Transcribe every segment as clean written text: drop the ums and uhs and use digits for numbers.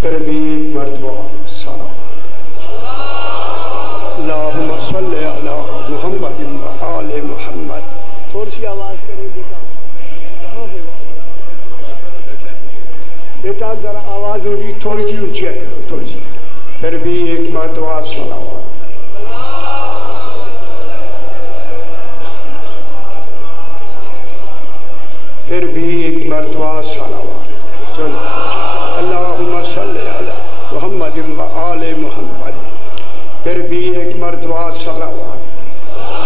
फिर भी एक मरतबा सलावत अल्लाहुम्मा सल्ली अला मुहम्मद व आले मुहम्मद। थोड़ी सी आवाज़ करें बेटा, कहाँ है बेटा, ज़रा आवाज़ ऊँची थोड़ी सी ऊँची करो थोड़ी सी। फिर भी एक मरतबा सलावत। फिर भी एक मरतबा सलावत। चलो अल्लाहुम्मा सल्ली अला मुहम्मद व आले मुहम्मद। फिर भी एक मरतबा सलावत।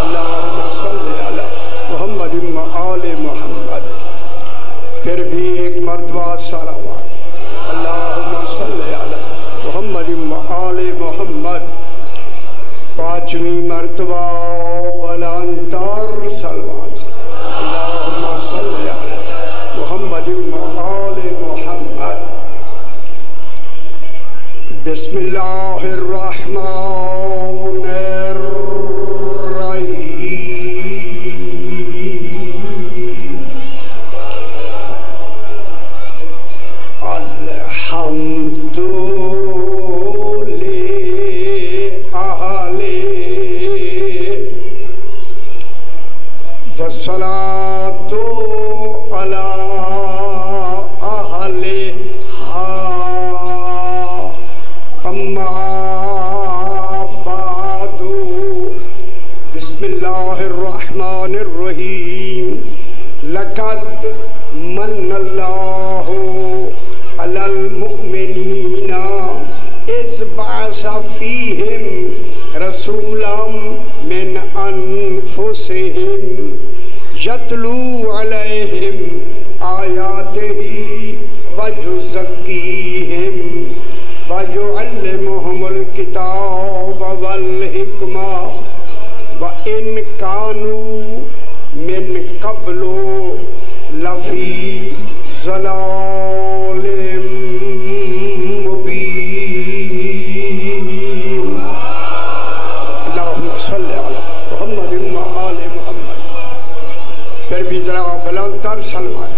अल्लाहुम्मा सल्ली अला मुहम्मद व आले मुहम्मद। फिर भी एक मरतबा सलावत। अल्लाहुम्मा सल्ली अला मुहम्मद व आले मुहम्मद। पाँचवीं मरतबा बुलंदतर सलवात। अल्लाहुम्मा सल्ली अला मुहम्मद व आले मुहम्मद। बिस्मिल्लाहिर्रहमानिर्रहीम। अल्हम्दुलिल्लाहि वस्सलातु अला अहलिहा अम्मा बादु। बिस्मिल्लाहिर्रहमानिर्रहीम। लक़द मन्नल्लाहु अलल मुअमिनीना इज़ बअस फ़ीहिम रसूलन मिन अनफुसिहिम यतलू अलैहिम आयातिही व युज़क्कीहिम व युअल्लिमुहुमुल किताब वल हिकमा व इन कानू मिन क़ब्लु लफ़ी ज़लालिम मुबीन। अल्लाहुम्मा सल्ली अला मुहम्मद व आले मुहम्मद। फिर भी ज़रा बुलंदतर सलवात।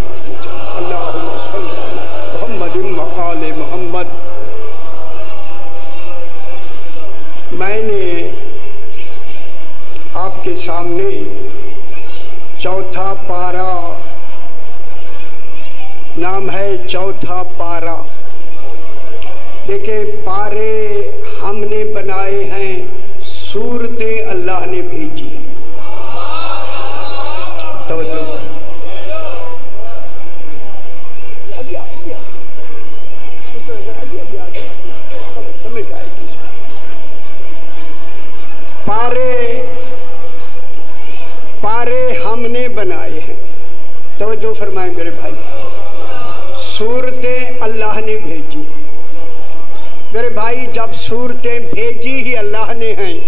अल्लाहुम्मा सल्ली अला मुहम्मद व आले मुहम्मद। मैंने आपके सामने चौथा पारा, नाम है चौथा पारा। देखिए पारे हमने बनाए हैं, सूरतें अल्लाह ने भेजी। तवज्जो समझ आएगी। पारे हमने बनाए हैं। तवज्जो फरमाए मेरे भाई। सूरतें अल्लाह ने भेजी। मेरे भाई जब सूरतें भेजी ही अल्लाह ने हैं,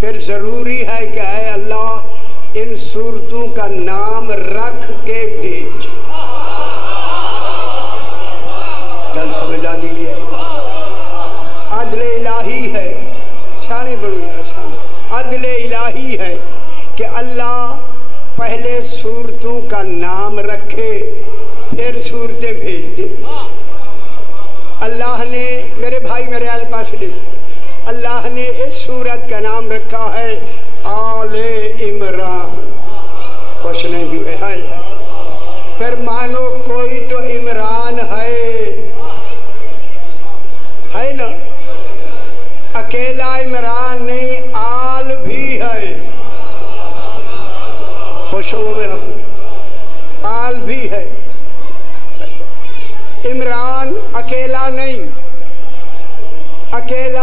फिर ज़रूरी है कि है अल्लाह इन सूरतों का नाम रख के भेज। गल समझ आ दी है। अदले इलाही है, शानी बड़ू शान। अदले इलाही है कि अल्लाह पहले सूरतों का नाम रखे फिर सूरतें भेज दे। अल्लाह ने मेरे भाई मेरे आल पास देख, अल्लाह ने इस सूरत का नाम रखा है आले इमरान। खुश नहीं हुए है। फिर मानो कोई तो इमरान है ना, अकेला इमरान नहीं, आल भी है। खुश हो मेरा, आल भी है। इमरान अकेला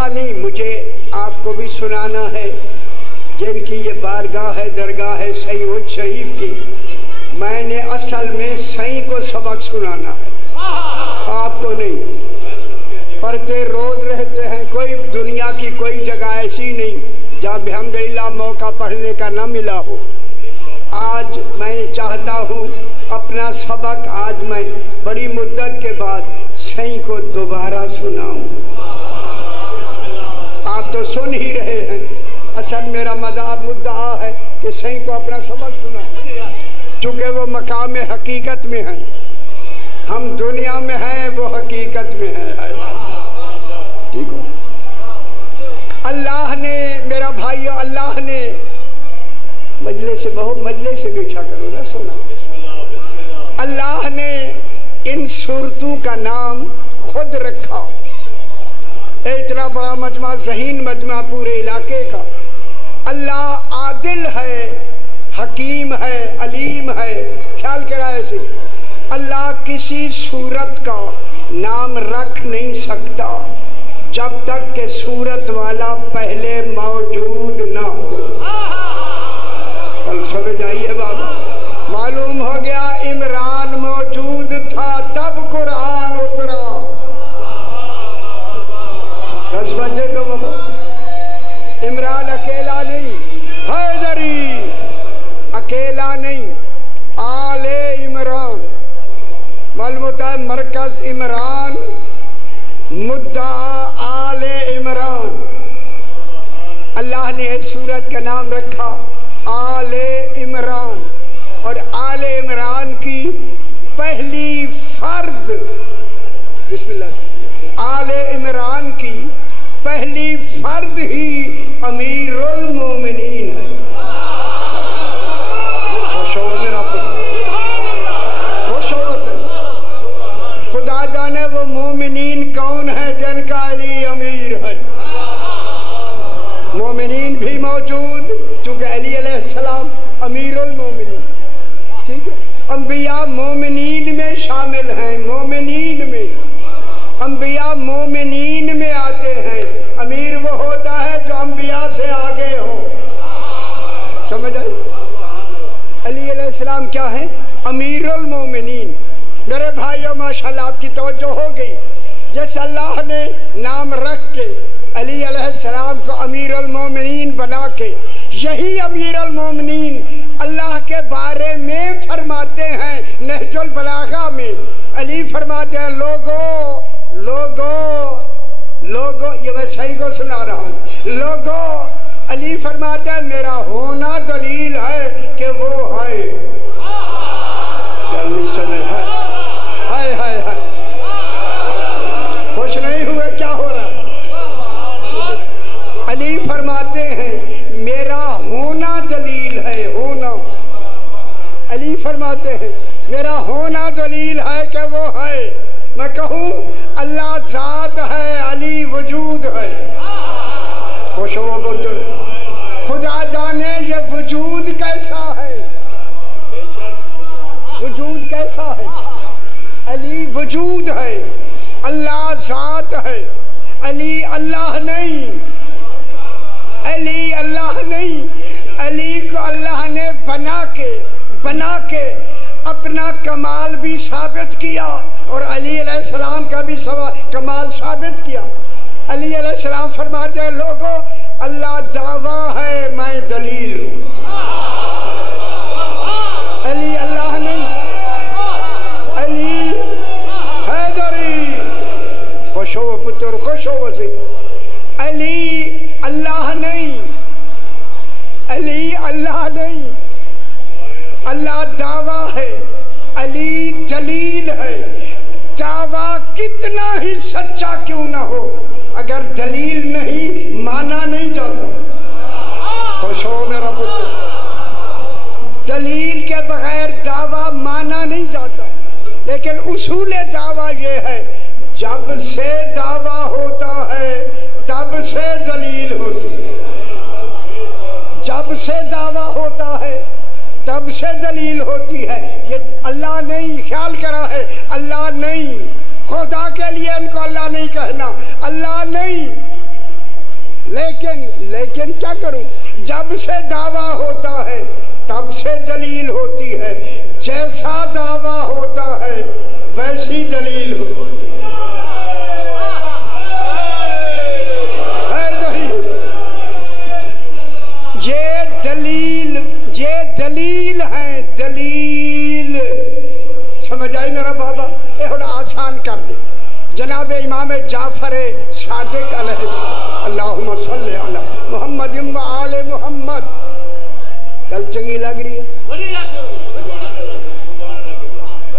नहीं। मुझे आपको भी सुनाना है, जिनकी ये बारगाह है, दरगाह है सईद शरीफ की। मैंने असल में सही को सबक सुनाना है, आपको नहीं। पढ़ते रोज रहते हैं, कोई दुनिया की कोई जगह ऐसी नहीं जहाँ अल्हम्दुलिल्लाह मौका पढ़ने का ना मिला हो। आज मैं चाहता हूँ अपना सबक आज मैं बड़ी मुद्दत के बाद सही को दोबारा सुनाऊं। आप तो सुन ही रहे हैं। असल मेरा मुद्दा सही को अपना सबक सुना, चूँकि वो मकाम हकीकत में है, हम दुनिया में हैं, वो हकीकत में है। ठीक हो? अल्लाह ने, मेरा भाई, अल्लाह ने मजलिस से बहुत मजलिस से बैठा करो ना, सुना। अल्लाह ने इन सूरतों का नाम खुद रखा। इतना बड़ा मजमा, ज़हीन मजमा पूरे इलाके का। अल्लाह आदिल है, हकीम है, अलीम है। ख्याल करा ऐसे, अल्लाह किसी सूरत का नाम रख नहीं सकता जब तक कि सूरत वाला पहले मौजूद ना हो। कल समझ आइए बाबा, मालूम हो गया इमरान मौजूद था तब कुरान उतरा। कल समझे लो बाबा, इमरान अकेला नहीं, हैदरी अकेला नहीं, आले इमरान। मालूम होता है मरकज इमरान, मुद्दा आले इमरान। अल्लाह ने इस सूरत का नाम रखा आले इमरान, और आले इमरान की पहली फर्द, बिस्मिल्लाह, आले इमरान की पहली फर्द ही अमीरुल मोमिनीन है। खुश हो मेरा खुश हो से, खुदा जाने वो मोमिनीन कौन है जिनका अली अमीर है। मोमिनीन भी मौजूद, चूँकि अली अलैहिस्सलाम अमीरुल मोमिनीन। ठीक है, अंबिया मोमिनीन में शामिल हैं, मोमिनीन में। अंबिया मोमिनीन में आते हैं। अमीर वो होता है जो अंबिया से आगे हो। समझ आई? अली अलैहिस्सलाम क्या है? अमीरुल मोमिनीन। मेरे भाइयों माशाल्लाह आपकी तवज्जो हो गई। जैसे अल्लाह ने नाम रख के अली अलैहिस्सलाम को अमीरुल मोमिनीन बना के, यही अमीरुल मोमिनीन अल्लाह के बारे में फरमाते हैं नहजुल बलागा में। अली फरमाते हैं लोगो लोगो लोगो, ये मैं सही को सुना रहा हूँ, लोगो। अली फरमाते हैं मेरा होना दलील है कि वो है। जल्दी सुने, हाय हाय हाय, खुश नहीं हुए? क्या हो रहा? अली फरमाते हैं मेरा होना दलील है, होना। अली फरमाते हैं मेरा होना दलील है कि वो है। मैं कहूँ अल्लाह ज़ात है, अली वजूद है। खुश हो पुत्र, खुदा जाने ये वजूद कैसा है, वजूद कैसा है। अली वजूद है, अल्लाह ज़ात है। अली अल्लाह नहीं, अली अल्लाह नहीं। अली को अल्लाह ने बना के अपना कमाल भी साबित किया और अली अलैहिस्सलाम का भी कमाल साबित किया। अली अलैहिस्सलाम फरमाते हैं लोगों, अल्लाह दावा है, मैं दलील हूँ। अली अल्लाह नहीं, अली हैदरी। खुश हो पुत्र, खुश हो वसी। अली अल्लाह नहीं, अली अल्लाह नहीं। अल्लाह दावा है, अली दलील है। दावा कितना ही सच्चा क्यों ना हो, अगर दलील नहीं माना नहीं जाता। खुश हो मेरा पुत्र, दलील के बगैर दावा माना नहीं जाता। लेकिन उसूल दावा ये है, जब से दावा होता है तब से दलील होती है। जब से दावा होता है तब से दलील होती है। ये अल्लाह नहीं ख्याल करा है, अल्लाह नहीं। खुदा के लिए इनको अल्लाह नहीं कहना, अल्लाह नहीं। लेकिन क्या करूं, जब से दावा होता है तब से दलील होती है। जैसा दावा होता है वैसी दलील होती है। ये दलील है, दलील। समझ आई मेरा बाबा? ये थोड़ा आसान कर दे। जनाब इमाम जाफर सादिक अलैहिस्सलाम, अल्लाहुम्मा सल्ली अला मुहम्मद व आले मुहम्मद। कल चंगी लग रही है?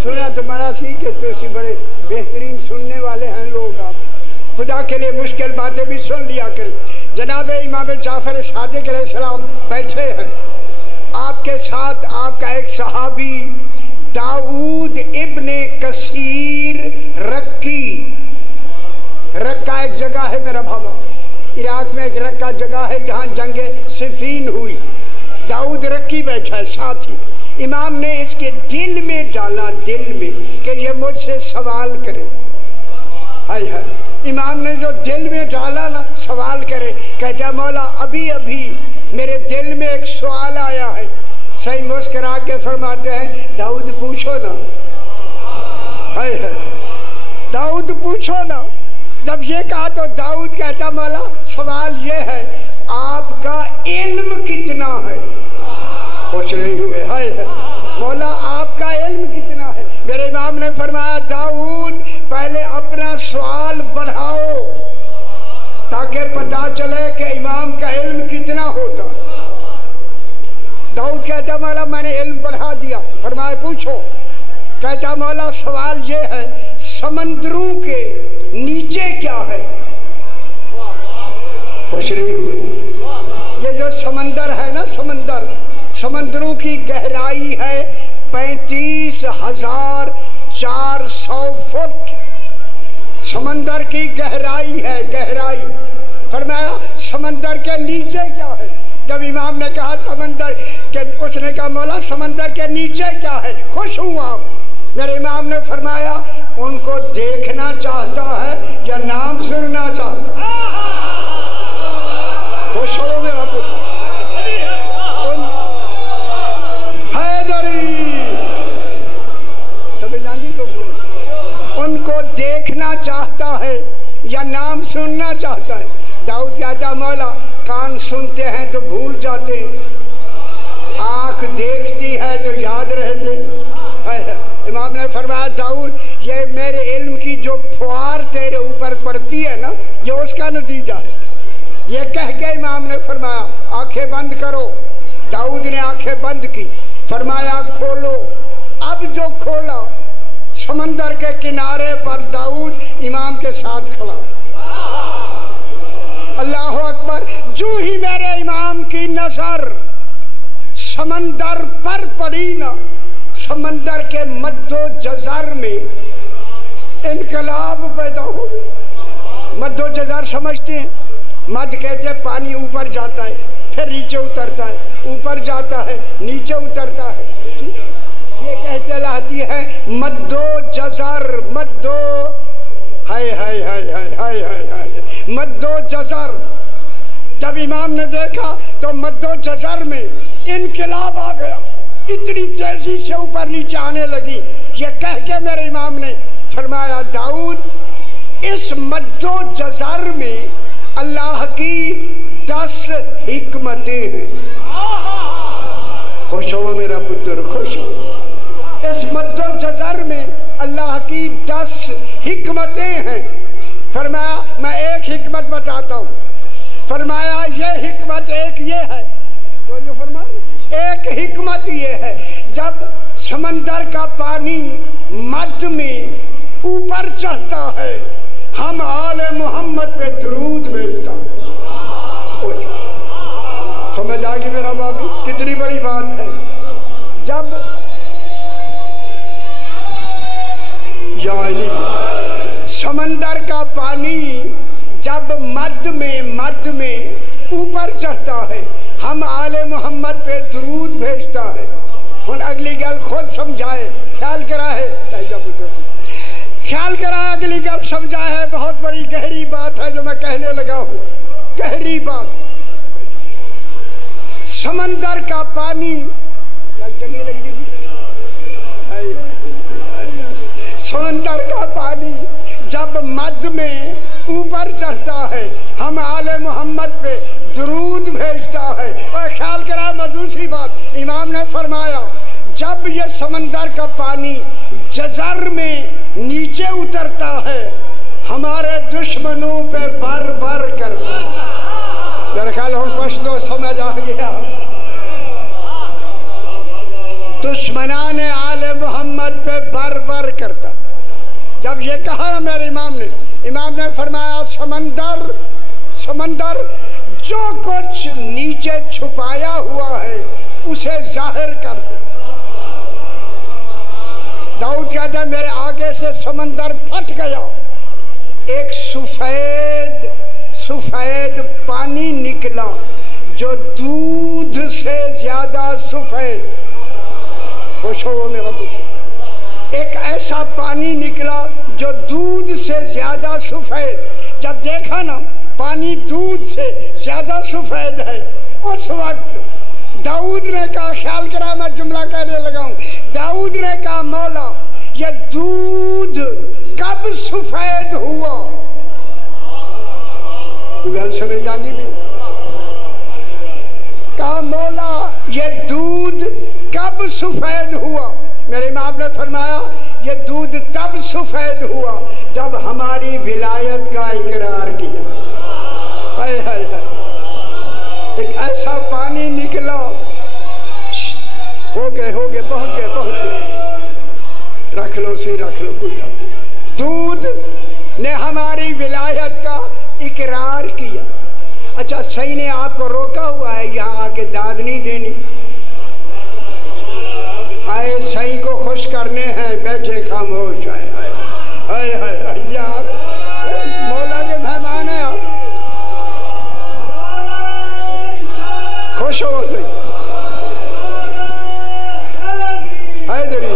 सुना तो बड़ा सी कि तो बड़े बेहतरीन सुनने वाले हैं लोग। आप खुदा के लिए मुश्किल बातें भी सुन लिया करें। जनाब इमाम जाफर सादिक अलैहिस्सलाम बैठे हैं, आपके साथ आपका एक सहाबी दाऊद इब्ने कसीर रक्की। रक्का एक जगह है मेरा भावा, इराक में एक रक्का जगह है जहाँ जंगे सिफीन हुई। दाऊद रक्की बैठा है साथ ही। इमाम ने इसके दिल में डाला, दिल में, कि ये मुझसे सवाल करे। हाय हाय, इमाम ने जो दिल में डाला ना, सवाल करे। कहता मौला अभी अभी मेरे दिल में एक सवाल आया है। सही मुस्कुरा के फरमाते हैं दाऊद पूछो ना। हाय हाय, दाऊद पूछो ना। जब ये कहा तो दाऊद कहता मौला सवाल ये है, आपका इल्म कितना है? खुश नहीं हुए। हाय मौला आपका इल्म कितना है? मेरे इमाम ने फरमाया दाऊद पहले अपना सवाल बढ़ाओ ताकि पता चले कि इमाम का इल्म कितना होता है। दाऊद कहता मौला मैंने इल्म बढ़ा दिया। फरमाया पूछो। कहता मौला सवाल ये है, समंदरों के नीचे क्या है? खुश नहीं हुए। ये जो समंदर है ना, समंदरों की गहराई है 35,400 फुट। समंदर की गहराई है, गहराई। फरमाया समंदर के नीचे क्या है? जब इमाम ने कहा समंदर के, उसने कहा मौला समंदर के नीचे क्या है? खुश हूँ आप। मेरे इमाम ने फरमाया उनको देखना चाहता है या नाम सुनना चाहता है? खुश हो मेरा पुत्र। उनको देखना चाहता है या नाम सुनना चाहता है? दाऊद कहता मौला कान सुनते हैं तो भूल जाते, आंख देखती है तो याद रहते। इमाम ने फरमाया दाऊद ये मेरे इल्म की जो फुहार तेरे ऊपर पड़ती है ना, ये उसका नतीजा है। ये कह के इमाम ने फरमाया आंखें बंद करो। दाऊद ने आंखें बंद की। फरमाया खोलो। अब जो खोला, समंदर के किनारे पर दाऊद इमाम के साथ खड़ा है। अल्लाह अकबर। जो ही मेरे इमाम की नजर समंदर पर पड़ी ना, समंदर के मद्दो जज़र में इनकलाब पैदा हो गया। मद्दो जज़र समझते हैं? मद कहते हैं पानी ऊपर जाता है फिर नीचे उतरता है, ऊपर जाता है नीचे उतरता है। ये कहते लाती है मद्दो जज़र। मद्दो हाय हाय हाय हाय हाय हाय मद्दो जज़र। जब इमाम ने देखा तो मद्दो जज़र में इनकलाब आ गया, इतनी तेजी से ऊपर नीचे आने लगी। ये कह के मेरे इमाम ने फरमाया दाऊद इस मद्दो जज़र में अल्लाह की 10 हिकमतें हैं। खुश हो मेरा पुत्र, खुश हो। इस मद्दो जज़र में अल्लाह की 10 हिकमतें हैं। फरमाया मैं एक हिकमत बताता हूँ। फरमाया ये हिकमत एक ये है, तो जो फरमाया एक हिकमत ये है, जब समंदर का पानी मध्य में ऊपर चढ़ता है हम आले मोहम्मद पे दुरूद भेजता है। समझ आ गई मेरा बाबू? कितनी बड़ी बात है। जब यानी समंदर का पानी जब मध्य में ऊपर चढ़ता है हम आले मोहम्मद पे दुरूद भेजता है। उन अगली गल खुद समझाए, ख्याल करा है, ख्याल करा अगली गल समझा है। बहुत बड़ी गहरी बात है जो मैं कहने लगा हूँ, गहरी बात। समंदर का पानी समंदर का पानी जब मध्य में ऊपर चढ़ता है हम आले मोहम्मद पे दुरूद भेजता है। और ख्याल करा मैं दूसरी बात, इमाम ने फरमाया जब ये समंदर का पानी जज़र में नीचे उतरता है हमारे दुश्मनों पे बर बर करता है। मेरा ख्याल हम पश्तो समझ आ गया। समंदर जो कुछ नीचे छुपाया हुआ है उसे जाहिर कर दे। दाऊद कहता है मेरे आगे से समंदर फट गया, एक सफेद सफेद पानी निकला जो दूध से ज्यादा सफेद। खुश हो मेरा पुत्र, एक ऐसा पानी निकला जो दूध से ज्यादा सफेद। जब देखा ना पानी दूध से ज्यादा सफेद है, उस वक्त दाऊद ने कहा, ख्याल करा मैं जुमला कहने लगा हूं, दाऊद ने कहा मौला ये दूध कब सफेद हुआ? गल समझ आनी भी। कहा मौला ये दूध कब सफेद हुआ? मेरे इमाम ने फरमाया ये दूध तब सफेद हुआ जब हमारी विलायत का इकरार किया। हाय हाय हाय, एक ऐसा पानी निकला, हो गए पहुंच गए, रख लो सी रख लो। दूध ने हमारी विलायत का इकरार किया। अच्छा सही ने आपको रोका हुआ है यहाँ आके दाद नहीं देनी, आए सही को खुश करने हैं, बैठे खामोश। आए यार मौला के मेहमान हैं आप, खुश हो सही। हैदरी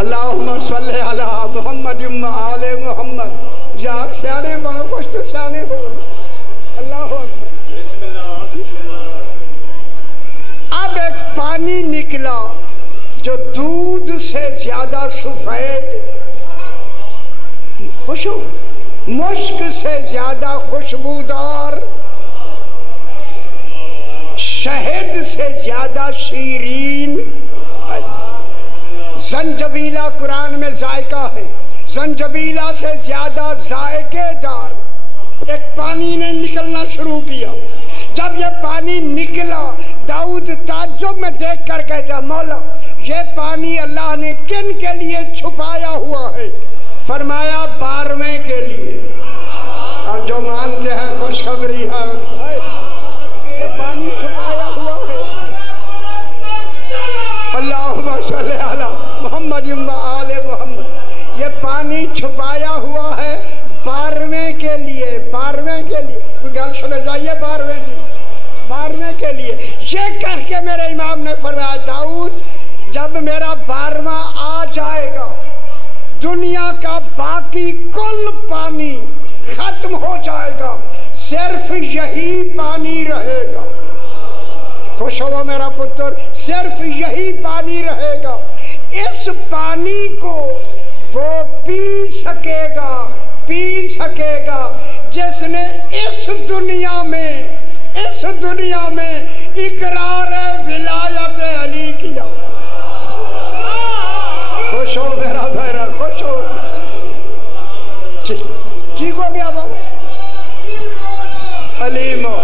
अल्लाहुम्मा सल्ली अला मुहम्मद व आले मुहम्मद। यार सियाने बनो, कुछ तो सियाने बोलो। अल्लाह अकबर। अब एक पानी निकला जो दूध से ज्यादा सफेद, खुशबू मुश्क से ज्यादा खुशबूदार, शहद से ज्यादा शीरीन, जंजबीला कुरान में जायका है, जंजबीला से ज्यादा जायकेदार एक पानी ने निकलना शुरू किया। जब ये पानी निकला दाऊद ताज्जुब में देख कर कहता मौला ये पानी अल्लाह ने किन के लिए छुपाया हुआ है? फरमाया 12वें के लिए। और जो मानते हैं खुशखबरी है, ये पानी छुपाया हुआ है। अल्लाहुम्मा सल्ली अला मुहम्मद व आले मुहम्मद। ये पानी छुपाया हुआ है 12वें के लिए, 12वें के लिए। कोई गल समझ आइए, 12वें के लिए। ये कह के मेरे इमाम ने फरमाया दाऊद जब मेरा 12वां आ जाएगा दुनिया का बाकी कुल पानी खत्म हो जाएगा, सिर्फ यही पानी रहेगा। खुश हो मेरा पुत्र, सिर्फ यही पानी रहेगा। इस पानी को वो पी सकेगा जिसने इस दुनिया में इकरार विलायत अली किया। खुश हो मेरा भैरा, खुश हो। ठीक हो गया बाबा। अलीमो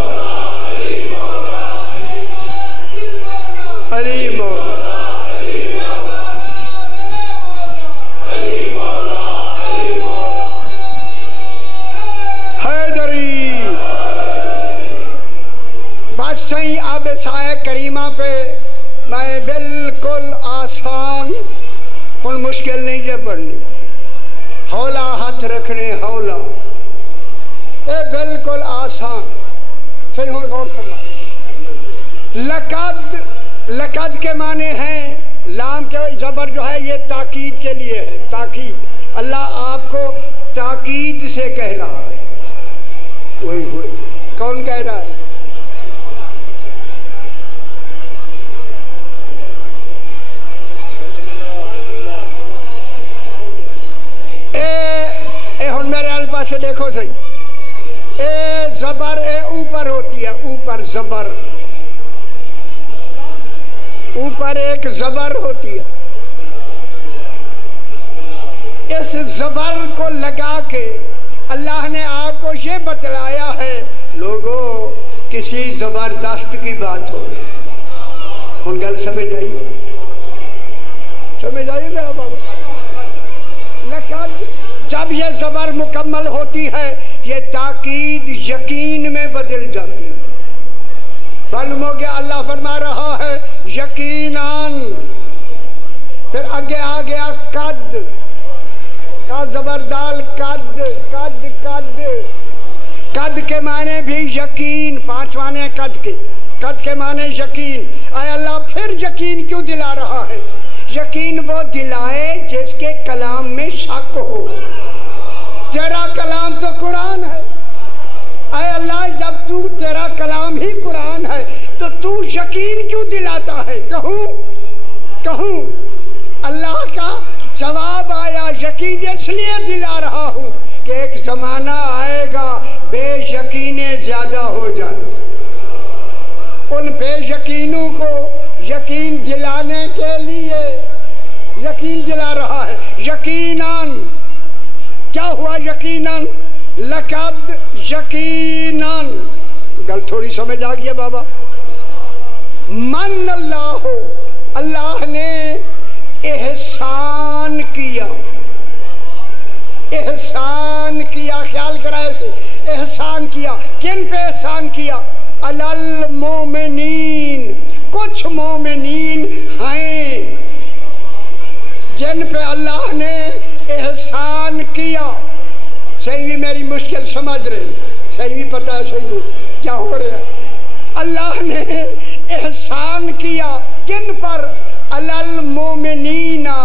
हैदरी। बस सही अब साए करीमा पे मैं बिल्कुल आसान और मुश्किल नहीं है पढ़नी। हौला हाथ रखने, हौला ये बिल्कुल आसान। सही हो गौर करना। लकद के माने हैं, लाम के जबर जो है ये ताकीद के लिए है, ताकीद। अल्लाह आपको ताकीद से कह रहा है। वही कौन कह रहा है? मेरे पास से देखो सही, ए जबर ए ऊपर होती है, ऊपर जबर, ऊपर एक जबर होती है। इस जबर को लगा के अल्लाह ने आपको ये बतलाया है लोगों किसी जबरदस्त की बात हो रही। उन गल समझ आइए मेरा बाबा। लकद जब ये ज़बर मुकम्मल होती है ये ताकीद यकीन में बदल जाती है। मालूम हो गया अल्लाह फरमा रहा है यकीनान, फिर आगे आ गया कद का ज़बरदाल, कद कद कद कद के माने भी यकीन, 5 माने कद के माने यकीन। आय अल्लाह फिर यकीन क्यों दिला रहा है? यकीन वो दिलाए जिसके कलाम में शक हो। तेरा कलाम तो कुरान है। आय अल्लाह जब तू तेरा कलाम ही कुरान है तो तू यकीन क्यों दिलाता है? कहूँ अल्लाह का जवाब आया यकीन इसलिए दिला रहा हूँ कि एक ज़माना आएगा बेयकीने ज़्यादा हो जाए। उन बेयकीनों को यकीन दिलाने के लिए यकीन दिला रहा है। यकीनन क्या हुआ? यकीनन लक़द यकीनन, गल थोड़ी समझ आ गई बाबा। मन अल्लाह, अल्लाह ने एहसान किया, एहसान किया, ख्याल करा ऐसे, एहसान किया। किन पे एहसान किया? अलल मोमिनीन, कुछ मोमिनीन हैं जिन पे अल्लाह ने एहसान किया। सही भी मेरी मुश्किल समझ रहे, सही भी पता है सही क्या हो रहा है। अल्लाह ने एहसान किया किन पर? अलल मोमिनीना,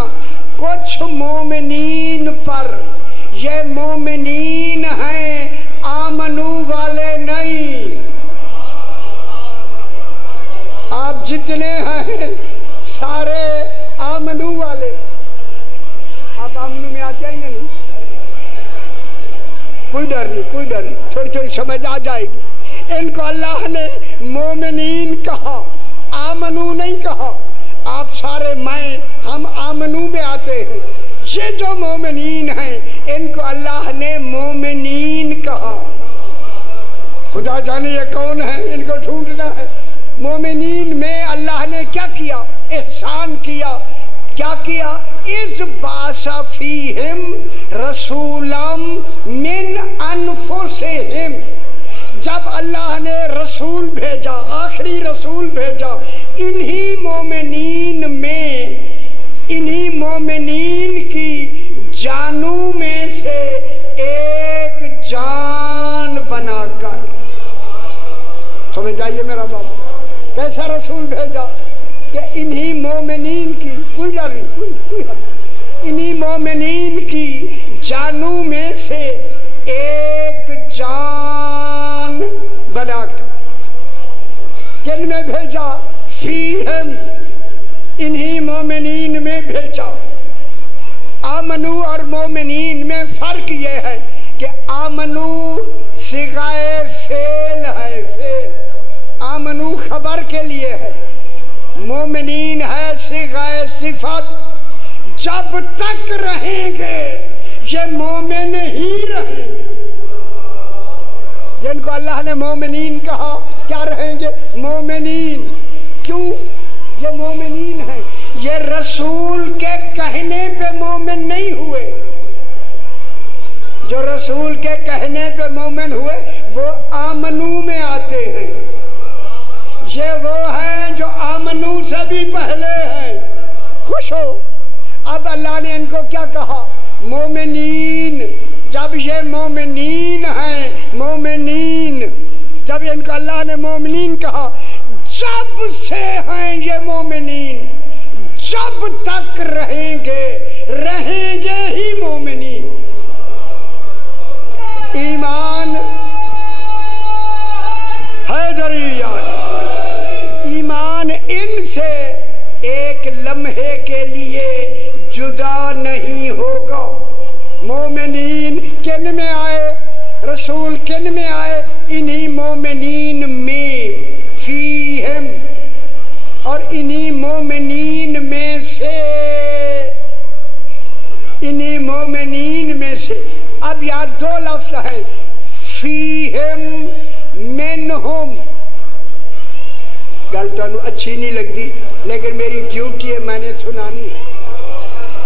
कुछ मोमिनीन पर। ये मोमिनीन हैं, आमनू वाले नहीं। आप जितने हैं सारे आमनू वाले। आप आमनू में आ जाएंगे नहीं, कोई डर नहीं, कोई डर नहीं, थोड़ी थोड़ी समझ आ जाएगी। इनको अल्लाह ने मोमिनीन कहा, आमनू नहीं कहा। आप सारे हम आमनू में आते हैं। ये जो मोमिनीन हैं इनको अल्लाह ने मोमिनीन कहा। खुदा जाने ये कौन है, इनको ढूंढना है। मोमिनीन में अल्लाह ने क्या किया? एहसान किया। क्या किया? इस बासफीहिम रसूलम मिन अनफुसिहिम, जब अल्लाह ने रसूल भेजा, आखिरी रसूल भेजा इन्हीं मोमिनीन में, इन्हीं मोमिनीन की जानू में से एक जान बनाकर। समझ आइए मेरा बाबा, कैसा रसूल भेजा कि इन्हीं मोमिनीन की, कोई डर नहीं, कोई इन्हीं मोमिनीन की जानू में से एक जान बनाकर। किन में भेजा? फीहिम, इन्हीं मोमिनीन में भेजा। आमनू और मोमिनीन में फर्क ये है कि आमनू सिगाए फेल है, फेल। आमनू खबर के लिए है, मोमिनीन है सिगाए सिफत। जब तक रहेंगे ये मोमिन ही रहेंगे। जिनको अल्लाह ने मोमिनीन कहा, क्या रहेंगे? मोमिनीन। क्यों ये मोमिनीन है? ये रसूल के कहने पे मोमिन नहीं हुए। जो रसूल के कहने पे मोमिन हुए वो आमनू में आते हैं। ये वो हैं जो आमनू से भी पहले हैं। खुश हो। अब अल्लाह ने इनको क्या कहा? मोमिनीन। जब ये मोमिनीन हैं, मोमिनीन, जब इनको अल्लाह ने मोमिनीन कहा, जब से हैं ये मोमिनीन, जब तक रहेंगे, रहेंगे ही मोमिनीन। ईमान हैदरिया, ईमान इनसे एक लम्हे के लिए जुदा नहीं होगा। मोमिनीन किन में आए? रसूल किन में आए? इन्हीं मोमिनीन में, फीहिम, और इन्हीं मोमिनीन में से, इन्हीं मोमिनीन में से। अब यहाँ दो लफ्ज़ हैं, फीहिम मिनहुम। गल तो अच्छी नहीं लगती लेकिन मेरी ड्यूटी है, मैंने सुनानी है।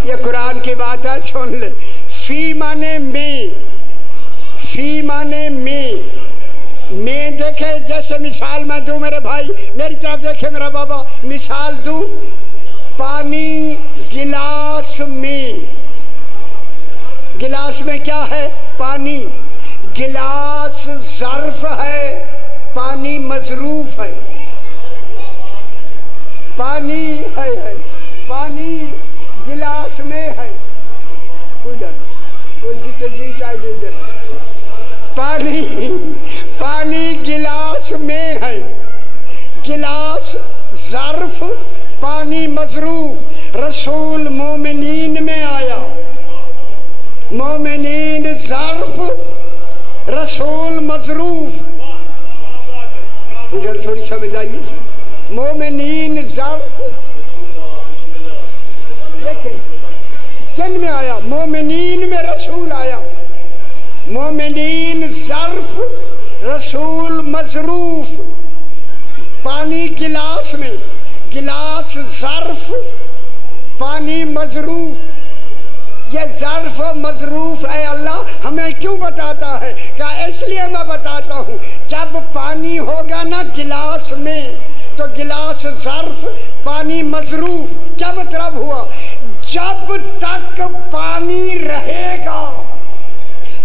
ये कुरान की बात है, सुन ले। फी माने में, फी माने में देखे, जैसे मिसाल मैं दूं मेरे भाई, मेरी तरफ देखे मेरा बाबा, मिसाल दूं, पानी गिलास में, गिलास में क्या है? पानी। गिलास ज़र्फ है, पानी मजरूफ है। पानी है, पानी गिलास में है, जितने जी चाहे दे दे। पानी गिलास में है, गिलास ज़र्फ, पानी मजरूफ। रसूल मोमिनीन में आया, मोमिनीन ज़र्फ, रसूल मजरूफ। मुझे थोड़ी समझ आइए। मोमिनीन ज़र्फ, देखें किन में आया? मोमिनीन में रसूल आया। मोमिनीन ज़र्फ, रसूल मजरूफ। पानी गिलास में, गिलास ज़र्फ, पानी मजरूफ। ये ज़र्फ मजरूफ है अल्लाह हमें क्यों बताता है? क्या इसलिए मैं बताता हूँ, जब पानी होगा ना गिलास में, तो गिलास ज़र्फ, पानी मजरूफ। क्या मतलब हुआ? जब तक पानी रहेगा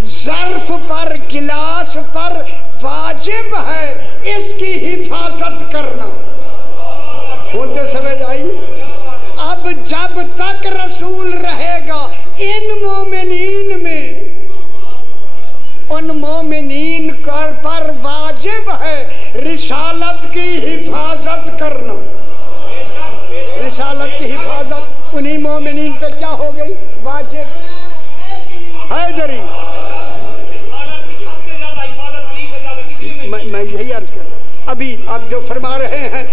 ज़र्फ पर, गिलास पर वाजिब है इसकी हिफाजत करना। होते समझ आई? अब जब तक रसूल रहेगा इन मोमिनीन में, उन मोमिनीन पर वाजिब है रिसालत की हिफाजत करना। रिसालत की हिफाजत उन्हीं मोमिनीन पे क्या हो गई? वाजिब। हैदरी, मैं यही अर्ज कर रहा हूँ। अभी आप जो फरमा रहे हैं,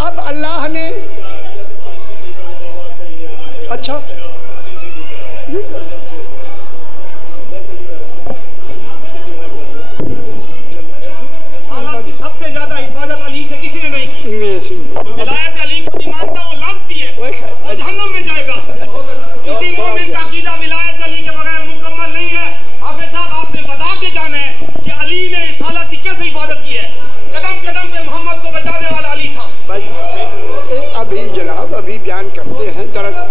अब अल्लाह ने, अच्छा सबसे ज्यादा हिफाजत अली से किसी ने नहीं की। विलायत अली को नहीं मानता, वो लानती है, वो जहन्नम में जाएगा। किसी मोमिन का अकीदा विलायत अली के बगैर मुकम्मल नहीं है। हाफिज साहब, आपने बता के जाना है कि अली ने इस हालत की कैसे हिफाजत की है। कदम कदम पे मोहम्मद को बचाने वाला अली था। अभी जनाब अभी बयान करते हैं दरअसल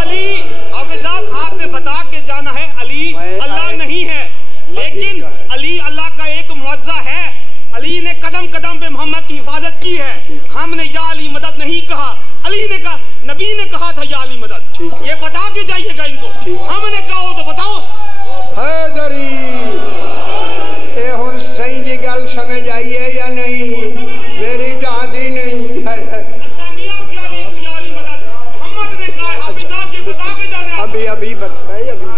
अली। हाफिज साहब, आपने बता के जाना है अली अल्लाह नहीं है, लेकिन अली अल्लाह का एक मुअज्जा है। अली ने कदम कदम पे मोहम्मद की हिफाजत की है। हमने या अली मदद नहीं कहा, अली ने कहा, नबी ने कहा था या अली मदद। ये बता के जाइएगा इनको। हमने कहा हो तो बताओ। हैदरी, ए हुन सही जी गल समझ आई है या नहीं? मेरी तो आदि नहीं है। अभी अभी बताए, अभी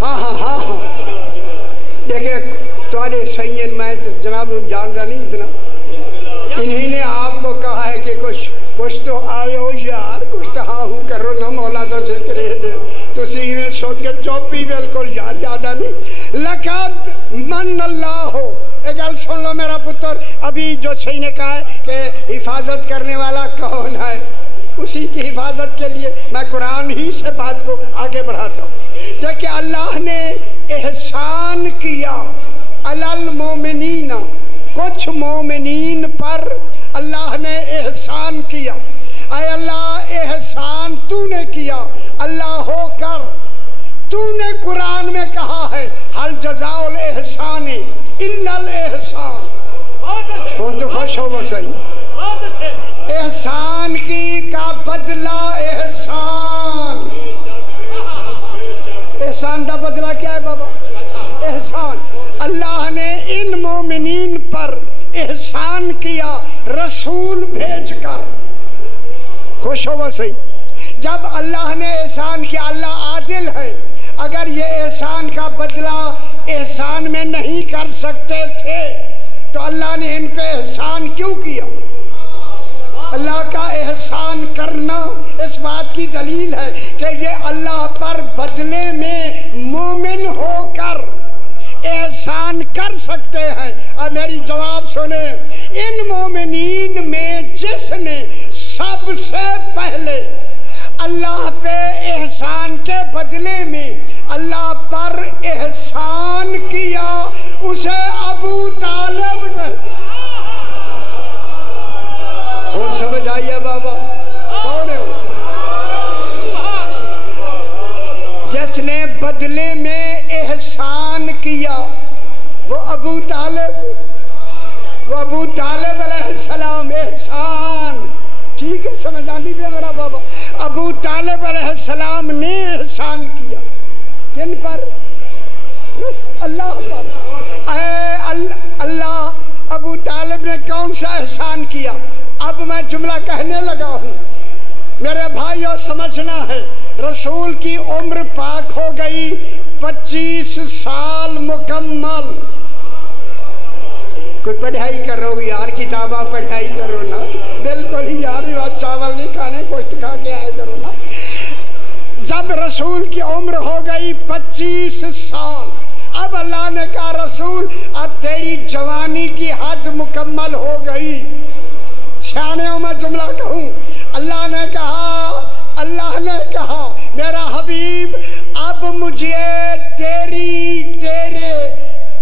हाँ देखिए तुम्हारे सैयद, मैं जनाब जान रहा नहीं इतना, इन्हीं ने आपको कहा है कि कुछ तो आयो यार, कुछ तो हाँ करो ना मौला तो से करे दे। तो में सोच के चौपी बिल्कुल यार ज़्यादा नहीं। लक़द मन अल्लाह हो, एक गल सुन लो मेरा पुत्र। अभी जो सही ने कहा है कि हिफाजत करने वाला कौन है, उसी की हिफाजत के लिए मैं कुरान ही से बात को आगे बढ़ाता हूँ। देखिए अल्लाह ने एहसान किया अलल मोमिनीना, कुछ मोमिनीन पर अल्लाह ने एहसान किया। ऐ अल्लाह एहसान तूने किया, अल्लाह होकर तूने कुरान में कहा है हल जज़ाउल एहसान इल्लल एहसान। बहुत तो खुश हो वो सही। एहसान की का बदला एहसान। एहसान का बदला क्या है बाबा? एहसान। अल्लाह ने इन मोमिनीन पर एहसान किया रसूल भेजकर। खुश हो वो सही। जब अल्लाह ने एहसान किया, अल्लाह आदिल है, अगर ये एहसान का बदला एहसान में नहीं कर सकते थे तो अल्लाह ने इन पे एहसान क्यों किया? अल्लाह का एहसान करना इस बात की दलील है कि ये अल्लाह पर बदले में मोमिन होकर एहसान कर सकते हैं। अब मेरी जवाब सुने, इन मोमिनीन में जिसने सबसे पहले अल्लाह पे एहसान के बदले में अल्लाह पर एहसान किया उसे अबू तालिब कहते। और समझ आइए बाबा कौन है वो? जिसने बदले में एहसान किया वो अबू तालिब, वो अबू तालिब अलैहिस्सलाम। एहसान ठीक है, समझ आ लीजिए मेरा बाबा। अबू तालिब अलैहिस्सलाम ने एहसान किया किन पर? अल्लाह पर। अल्लाह अबू तालिब ने कौन सा एहसान किया? अब मैं जुमला कहने लगा हूँ मेरे भाइयों, समझना है। रसूल की उम्र पाक हो गई 25 साल मुकम्मल। कोई पढ़ाई कर रहे हो यार, किताबा पढ़ाई करो ना, बिल्कुल ही यार चावल नहीं खाने, कुछ खा के आए करो ना। जब रसूल की उम्र हो गई 25 साल, अब अल्लाह ने कहा रसूल अब तेरी जवानी की हद मुकम्मल हो गई। सियाने मैं जुमला कहूँ, अल्लाह ने कहा मेरा हबीब अब मुझे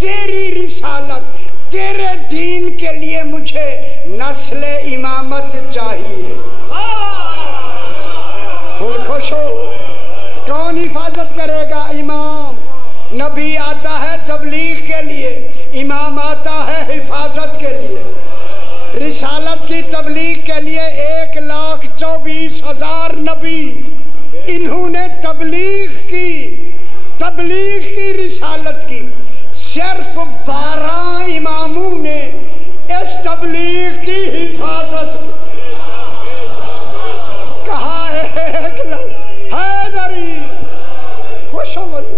तेरी रिसालत, तेरे दीन के लिए मुझे नस्ल इमामत चाहिए। खुश हो, कौन हिफाजत करेगा? इमाम। नबी आता है तबलीग के लिए, इमाम आता है हिफाजत के लिए। रिसालत की तबलीग के लिए 1,24,000 नबी, इन्होंने तबलीग की रिसालत की। सिर्फ 12 इमामों ने इस तबलीग की हिफाजत की। कहा हैदरी खुश हो बस।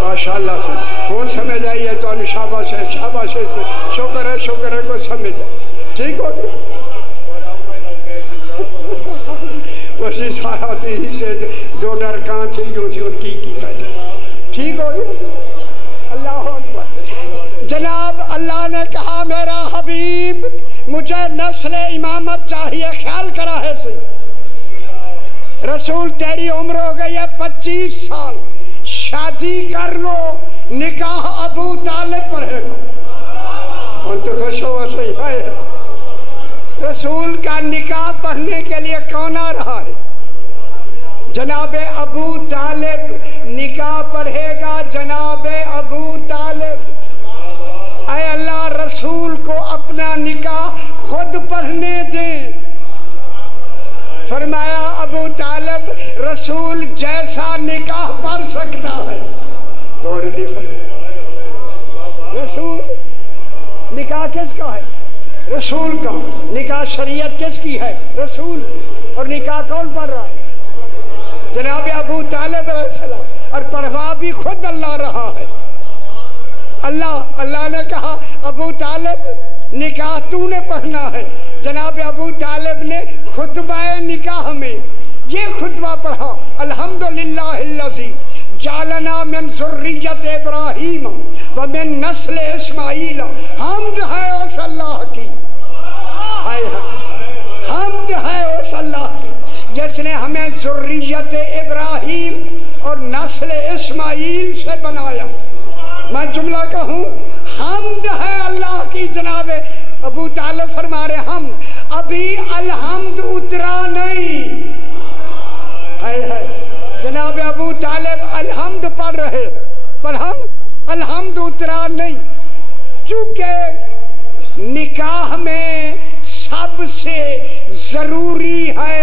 माशाअल्लाह से कौन समझ आई है तो शाबाश है, शाबाश है, शुक्र है को समझ आए। ठीक हो गया वैसे सारा से दो डर कहाँ थी उनकी ठीक हो गया। अल्लाह अकबर। जनाब अल्लाह ने कहा मेरा हबीब मुझे नस्ल इमामत चाहिए। ख्याल करा है सही, रसूल तेरी उम्र हो गई है 25 साल, शादी कर लो, निकाह अबू तालिब पढ़ेगा। और तो खुश हो सही है, रसूल का निकाह पढ़ने के लिए कौन आ रहा है? जनाबे अबू तालिब निकाह पढ़ेगा। जनाबे अबू तालिब, ऐ अल्लाह रसूल को अपना निकाह खुद पढ़ने दें। फरमाया अबू तालिब रसूल जैसा निकाह पढ़ सकता है। तो रसूल निकाह किसका है? रसूल का। निकाह शरीयत किसकी है? रसूल। और निकाह कौन पढ़ रहा है? जनाब अबू तालिब अलैहिस्सलाम। और पढ़वा भी खुद अल्लाह रहा है। अल्लाह ने कहा अबू तालिब निकाह तूने पढ़ना है। जनाब अबू तालिब ने खुतबा निकाह में ये खुतबा पढ़ा, अल्हम्दुलिल्लाहिल्लज़ी जालना मिन ज़ुर्रियत इब्राहीम व मिन नस्ल इस्माईल। हम्द है उस अल्लाह की, हम्द है उस अल्लाह की जिसने हमें ज़ुर्रियत इब्राहीम और नस्ल इस्माईल से बनाया। मैं जुमला कहूँ, हम्द है अल्लाह की। जनाब अबू तालिब फरमा रहे हम अभी अलहम्द उतरा नहीं है। जनाब अबू तालिब अलहम्द पढ़ रहे, पर हम अलहम्द उतरा नहीं। चूंकि निकाह में सबसे जरूरी है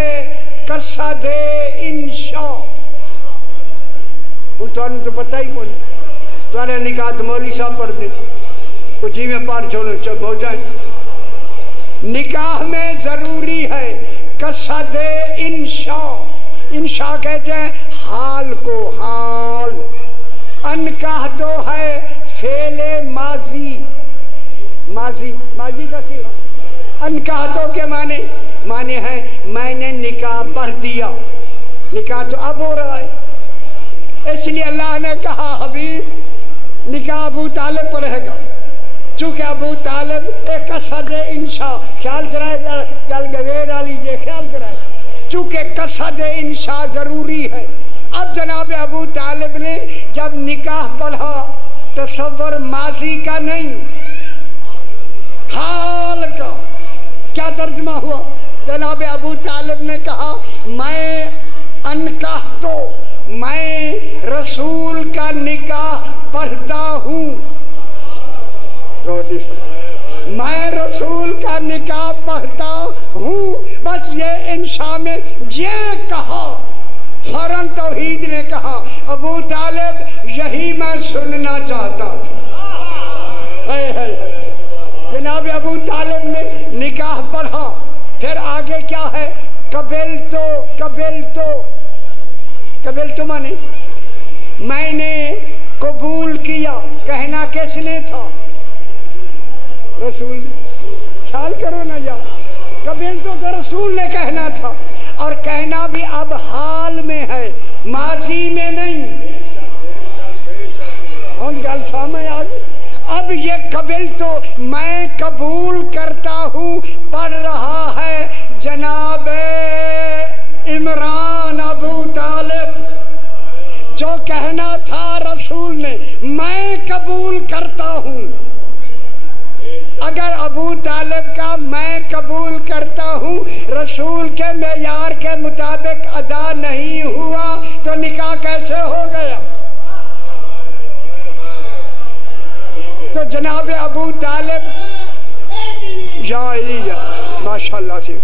कसदे इंशा। तो पता ही कौन तुम्हारे निकाह तो मौली साहब पढ़ दे, कुछ जी में पार छोड़ो चल हो जाए। निकाह में जरूरी है कसदे इंशा। इंशा कहते हैं हाल को हाल। अनकाह तो है फेले माजी, माजी माजी का सीगा। अनकाह तो के माने हैं मैंने निकाह पढ़ दिया, निकाह तो अब हो रहा है। इसलिए अल्लाह ने कहा हबीब निकाह अबू तालिब पढ़ेगा, चूँकि अबू तालिब एक कसद इंशा, ख्याल कराएगा, गल गवे डालीजिए, ख्याल कराएगा, चूँकि कसद इंशा ज़रूरी है। अब जनाब अबू तालिब ने जब निकाह पढ़ा, तसव्वुर माजी का नहीं, हाल का। क्या तर्जुमा हुआ? जनाब अबू तालिब ने कहा मैं अनकाह तो मैं रसूल का निकाह पढ़ता हूँ, मैं रसूल का निकाह पढ़ता हूँ। बस ये इंशा में ये कहा, फौरन तौहीद ने कहा अबू तालिब यही मैं सुनना चाहता था। जनाब अबू तालिब ने निकाह पढ़ा। फिर आगे क्या है? कबिल तो माने मैंने कबूल किया। कहना किसने था? रसूल। ख्याल करो ना यार, कबिल तो रसूल ने कहना था, और कहना भी अब हाल में है, माजी में नहीं। हम गल सामने आ गई। अब ये कबिल तो मैं कबूल करता हूँ पढ़ रहा है जनाब इमरान अबू तालिब। जो कहना था रसूल ने मैं कबूल करता हूँ, अगर अबू तालिब का मैं कबूल करता हूँ रसूल के मेयार के मुताबिक अदा नहीं हुआ तो निकाह कैसे हो गया? तो जनाब अबू तालिब या इलिया माशाल्लाह से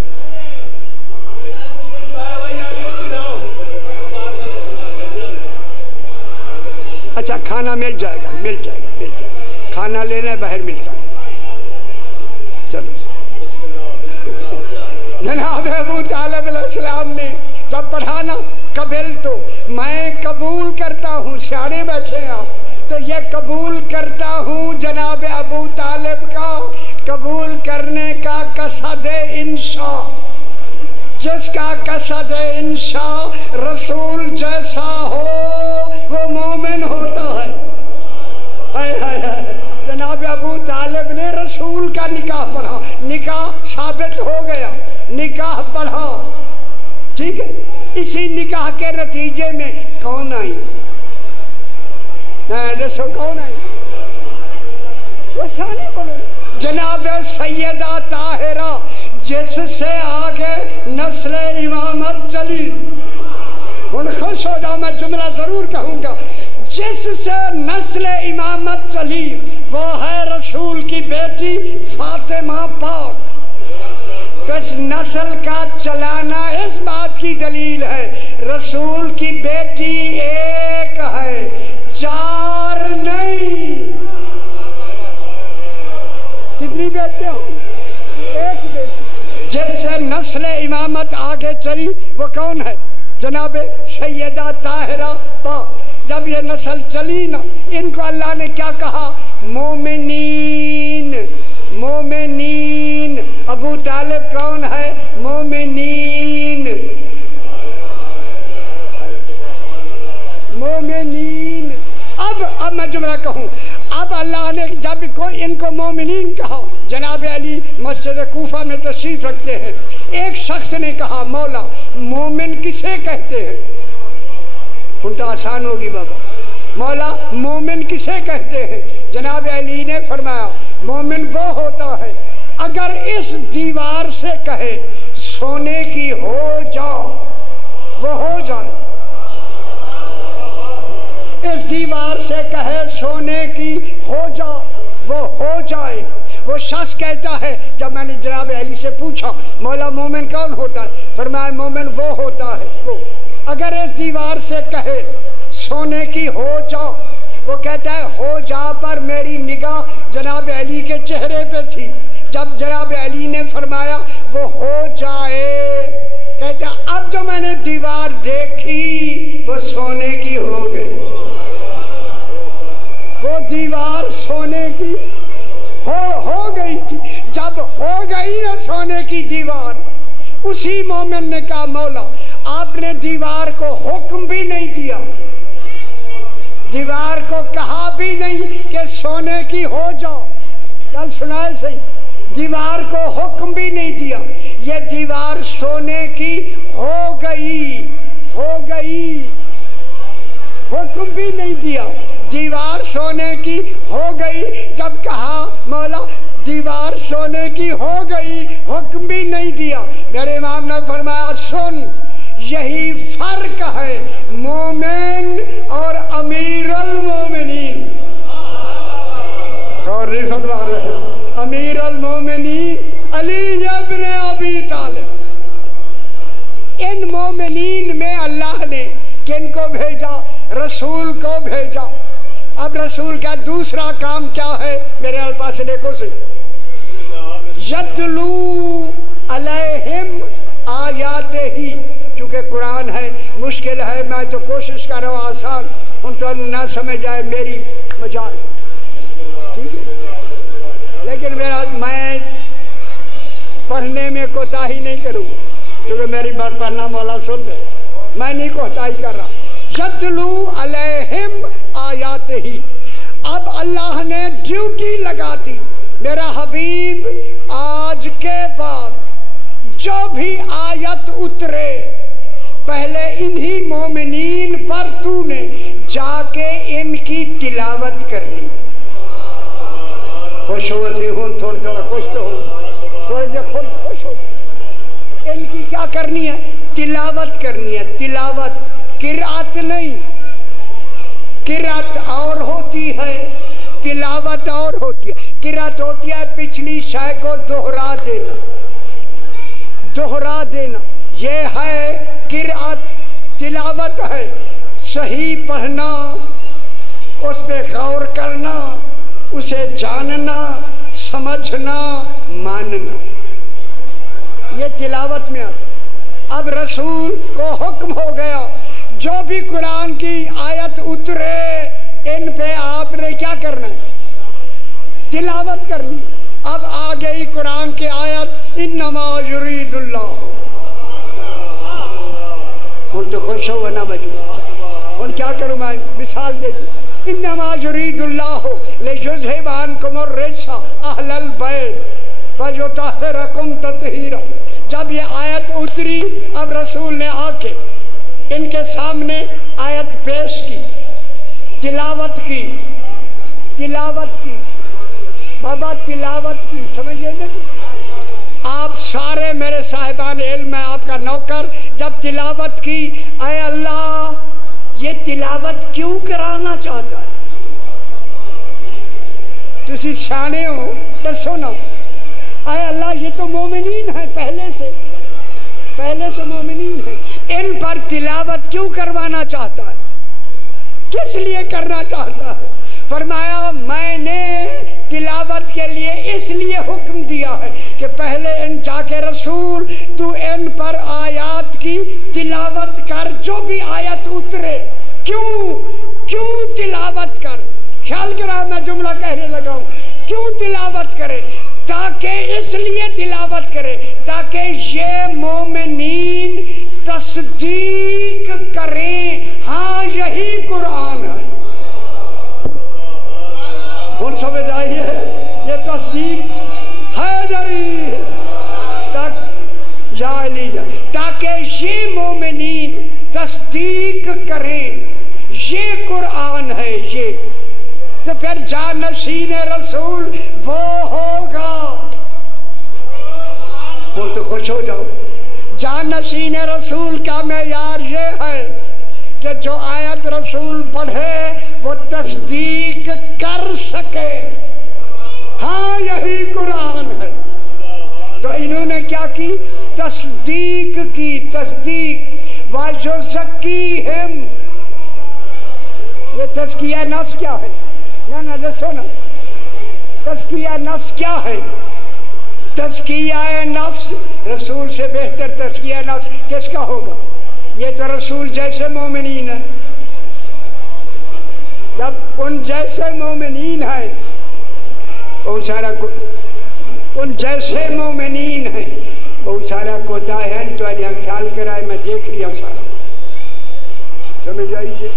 अच्छा खाना मिल जाएगा, खाना लेना बाहर मिलता है। चलो जनाब अबू तालिब अलैहिस्सलाम ने जब पढ़ाना कबिल तो मैं कबूल करता हूँ, सियाने बैठे हैं आप, तो ये कबूल करता हूँ जनाब अबू तालिब का कबूल करने का कसद इंशा, जिसका कसद इंशा रसूल जैसा हो वो मोमिन होता है। जनाब अबू तालिब ने रसूल का निकाह पढ़ा, निकाह साबित हो गया, निकाह पढ़ा, ठीक है। इसी निकाह के नतीजे में कौन आई? दसो कौन आई? वो शानी बोलो जनाब सैयदा ताहिरा, जिससे आगे नस्ल इमामत चली। उन खुश हो जाओ, मैं जुमला जरूर कहूँगा। जिससे नस्ल इमामत चली वो है रसूल की बेटी फातिमा पाक। इस नस्ल का चलाना इस बात की दलील है रसूल की बेटी एक है, चार नहीं। कितनी बेटियां हो? एक बेटी। जिससे नस्ल इमामत आगे चली वो कौन है? जनाब सैयदा ताहिरा पाक। जब ये नस्ल चली ना, इनको अल्लाह ने क्या कहा? मोमिनीन। मोमिनीन। अबू तालिब कौन है? मोमिनीन। मोमिनीन। अब मैं जुमला कहूँ, अब अल्लाह ने जब कोई इनको मोमिनीन कहा, जनाब अली मस्जिद कूफा में तशरीफ रखते हैं, एक शख्स ने कहा मौला मोमिन किसे कहते हैं? उन तो आसान होगी बाबा, मौला मोमिन किसे कहते हैं? जनाब अली ने फरमाया मोमिन वो होता है अगर इस दीवार से कहे सोने की हो जाओ वो हो जाए, इस दीवार से कहे सोने की हो जाओ वो हो जाए। वो शख्स कहता है, जब मैंने जनाब अली से पूछा मौला मोमिन कौन होता है, फरमाया मोमिन वो होता है वो अगर इस दीवार से कहे सोने की हो जाओ, वो कहता है हो जा पर मेरी निगाह जनाब अली के चेहरे पे थी। जब जनाब अली ने फरमाया वो हो जाए, कहता अब जो मैंने दीवार देखी वो सोने की दीवार। उसी मोमिन ने कहा मौला आपने दीवार को हुक्म भी नहीं दिया, दीवार को कहा भी नहीं कि सोने की हो जाओ। कल सुनाए सही, दीवार को हुक्म भी नहीं दिया, ये दीवार सोने की हो गई, हो गई, हुक्म भी नहीं दिया, दीवार सोने की हो गई। जब कहा मौला दीवार सोने की हो गई, हुक्म भी नहीं दिया, मेरे इमाम ने फरमाया सुन, यही फर्क है मोमिन और अमीरुल मोमिनीन। और नहीं फरमा रहे, अमीरुल मोमिनीन अली इब्न अबी तालिब। इन मोमिनीन में अल्लाह ने किनको भेजा? रसूल को भेजा। अब रसूल का दूसरा काम क्या है? मेरे पास देखो से, यतलू अलैहिम आयाते ही, चूँकि कुरान है मुश्किल है, मैं तो कोशिश कर रहा हूँ आसान, उन तो ना समझ आए मेरी मजाल, लेकिन मैं पढ़ने में कोताही नहीं करूँगा, क्योंकि मेरी बात पढ़ना मौला सुन रहे, मैं नहीं कोताही कर रहा। यतलू अलैहिम आयाते ही, अब अल्लाह ने ड्यूटी लगा दी, मेरा हबीब आज के बाद जो भी आयत उतरे पहले इन्हीं मोमिनीन पर तूने जाके इनकी तिलावत करनी। खुश हो से हो, थोड़ा थोड़ा खुश तो हो, थोड़े देर खुश हो। इनकी क्या करनी है? तिलावत करनी है। तिलावत, किरात नहीं, किरात और होती है, तिलावत और होती है। किरात होती है पिछली शय को दोहरा देना, दोहरा देना, ये है किरात। तिलावत है सही पढ़ना, उस पर गौर करना, उसे जानना, समझना, मानना, ये तिलावत में आता। अब रसूल को हुक्म हो गया जो भी कुरान की आयत उतरे इन पे आपने क्या करना है? तिलावत करनी। अब आ गई कुरान की आयत, इन्नमा युरीदुल्लाह, उन तो खुश हो ना बजू, उन क्या करूँ मैं मिसाल दे दी, इन्नमा युरीदुल्लाह लियुज़हिब अन्कुमुर रिज्सा अहलल बैत व युतहिरकुम तत्हीरा। जब ये आयत उतरी, अब रसूल ने आके इनके सामने आयत पेश की, तिलावत की, तिलावत की, बाबा तिलावत की, समझिए ना आप सारे मेरे साहिबान इल्म, मैं आपका नौकर, जब तिलावत की, ऐ अल्लाह ये तिलावत क्यों कराना चाहता है? तुसी शाने हो तो सुनो, ऐ अल्लाह ये तो मोमिनीन है, पहले से मोमिनीन है, इन पर तिलावत क्यों करवाना चाहता है? किस लिए करना चाहता है? फरमाया मैंने तिलावत के लिए इसलिए हुक्म दिया है कि पहले इन जाके रसूल तू इन पर आयत की तिलावत कर, जो भी आयत उतरे। क्यों तिलावत कर? ख्याल करा मैं जुमला कहने लगा हूँ, क्यों तिलावत करे? ताकि इसलिए तिलावत करे ताकि ये मोमिनीन तस्दीक करें, हाँ यही कुरान है। कौन समझ आई है? ये तस्दीक हैदरी तक या अली, ताकि ये मोमिनीन तस्दीक करें ये कुरान है। ये तो फिर जानशीन रसूल वो होगा। वो तो खुश हो जाओ, जानशीन रसूल का मेयार ये है कि जो आयत रसूल पढ़े वो तस्दीक कर सके, हाँ यही कुरान है। तो इन्होंने क्या की? तस्दीक की, तस्दीक। वायुज़क्कीहिम, ये तज़किया नफ्स क्या है? ना दसो ना, तज़किया नफ्स क्या है? तज़किया नफ्स, रसूल से बेहतर तज़किया नफ्स किसका होगा? ये तो रसूल जैसे मोमिनीन है। जब उन जैसे मोमिनीन है, वो सारा उन जैसे मोमिनीन हैं। बहुत सारा कोता है तो ख्याल कराए, मैं देख लिया सारा, समझ आइए।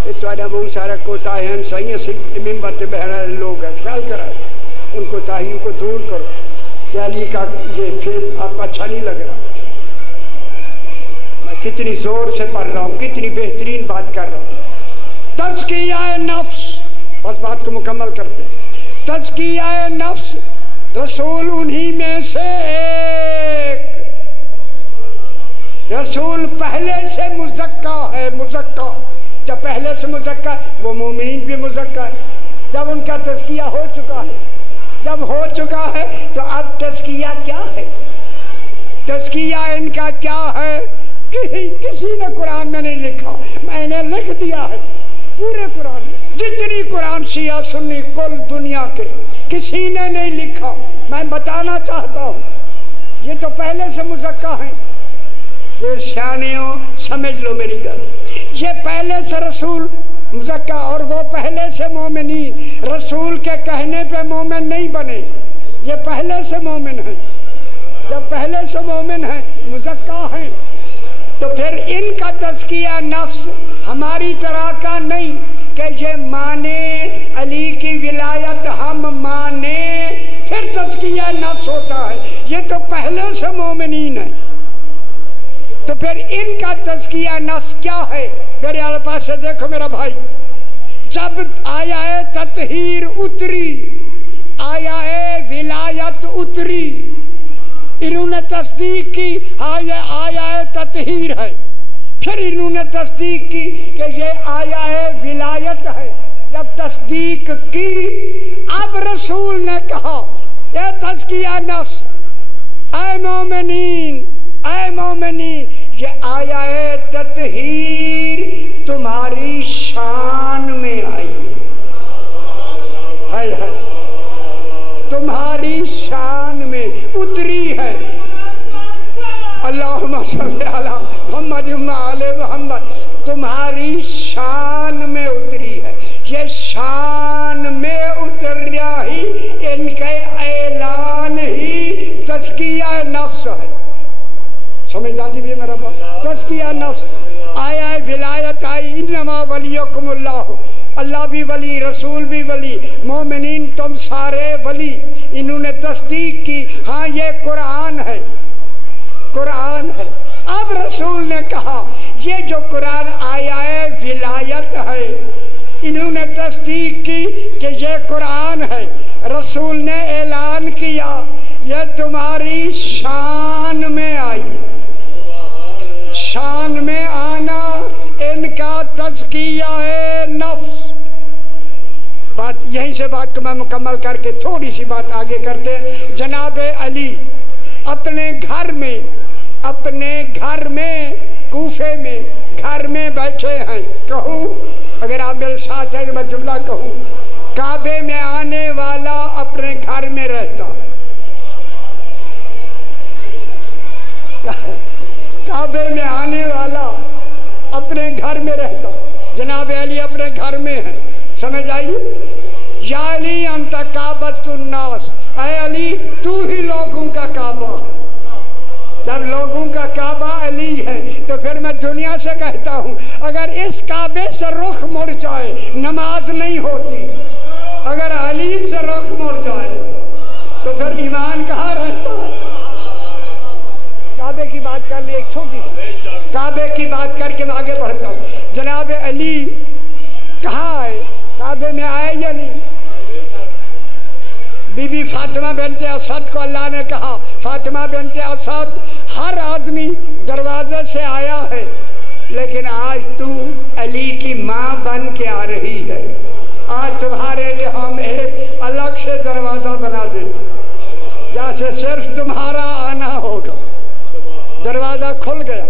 ये तो बहुत सारा कोता है, सही है मिम्बर से बहरा लोग हैं, ख्याल कराए उन कोताहियों को दूर करो। क्या अली का ये फिर आपको अच्छा नहीं लग रहा? मैं कितनी जोर से पढ़ रहा हूँ, कितनी बेहतरीन बात कर रहा हूँ। तज़किया नफ्स, बस बात को मुकम्मल करते। तज़किया नफ्स रसूल उन्हीं में से एक, रसूल पहले से मुज़क्का है। मुज़क्का जब पहले से मुज़क्का, वो मोमिनीन भी मुज़क्का है। जब उनका तज़किया हो चुका है, जब हो चुका है तो अब तज़किया क्या है? तज़किया इनका क्या है? किसी ने कुरान में नहीं लिखा, मैंने लिख दिया है पूरे कुरान में। जितनी कुरान शिया सुन्नी कुल दुनिया के किसी ने नहीं लिखा। मैं बताना चाहता हूँ, ये तो पहले से मुज़क्का है। ये शानियों समझ लो मेरी गल, ये पहले से रसूल मुज़क्का और वो पहले से मोमिनीन। रसूल के कहने पे मोमिन नहीं बने, ये पहले से मोमिन है। जब पहले से मोमिन है, मुज़क्का है, तो फिर इनका तज़किया नफ्स हमारी तरह का नहीं कि ये माने अली की विलायत हम माने फिर तज़किया नफ्स होता है। ये तो पहले से मोमिनीन है। तो फिर इनका तज़किया नफ्स क्या है? मेरे आले पास से देखो मेरा भाई, जब आया ततहीर उतरी, आया विलायत उतरी, इन्होंने तस्दीक की हाँ ये आया ततहीर है। फिर इन्होंने तस्दीक की कि ये आया विलायत है। जब तस्दीक की, अब रसूल ने कहा ये तज़किया नफ्स, ऐ मोमिनीन, ऐ मोमिनीन, ये आया ततहीर तुम्हारी शान में आई है, तुम्हारी शान में उतरी है। अल्लाहुम्मा सल्ली अला मुहम्मद व आले मुहम्मद, तुम्हारी शान में उतरी है। ये शान में उतरिया ही इनके ऐलान ही तज़किया नफ्स है। समझ आती भी मेरा बात? तज़किया नफ्स आया, विलायत आई, इन्नमा वलियुकुमुल्लाह, अल्लाह भी वली, रसूल भी वली, मोमिनीन तुम सारे वली। इन्होंने तस्दीक की हाँ ये कुरान है, कुरान है। अब रसूल ने कहा ये जो कुरान आया है विलायत है। इन्होंने तस्दीक की कि ये कुरान है। रसूल ने ऐलान किया ये तुम्हारी शान में आई। शान में आना इनका तज़किया है नफ्स। बात यहीं से बात को मैं मुकम्मल करके थोड़ी सी बात आगे करते हैं। जनाब अली अपने घर में कूफे में घर में बैठे हैं। कहूँ अगर आप मेरे साथ हैं तो मैं जुमला कहूँ, काबे में आने वाला अपने घर में रहता है। काबे में आने वाला अपने घर में रहता। जनाब अली अपने घर में है, समझ आइए। या अली अंत काबतुन्नास, ऐ अली तू ही लोगों का काबा है। जब लोगों का काबा अली है तो फिर मैं दुनिया से कहता हूँ अगर इस काबे से रुख मुड़ जाए नमाज नहीं होती। अगर अली से रुख मुड़ जाए तो फिर ईमान कहाँ रहता है? काबे की बात कर ली, एक छोटी सी काबे की बात करके मैं आगे बढ़ता हूँ। जनाब अली कहाँ है? काबे में आए या नहीं? बीबी फातिमा बिनते असद को अल्लाह ने कहा फातिमा बिनते असद हर आदमी दरवाजे से आया है लेकिन आज तू अली की माँ बन के आ रही है। आज तुम्हारे लिए हम एक अलग से दरवाज़ा बना देते जहाँ से सिर्फ तुम्हारा आना होगा। दरवाज़ा खुल गया।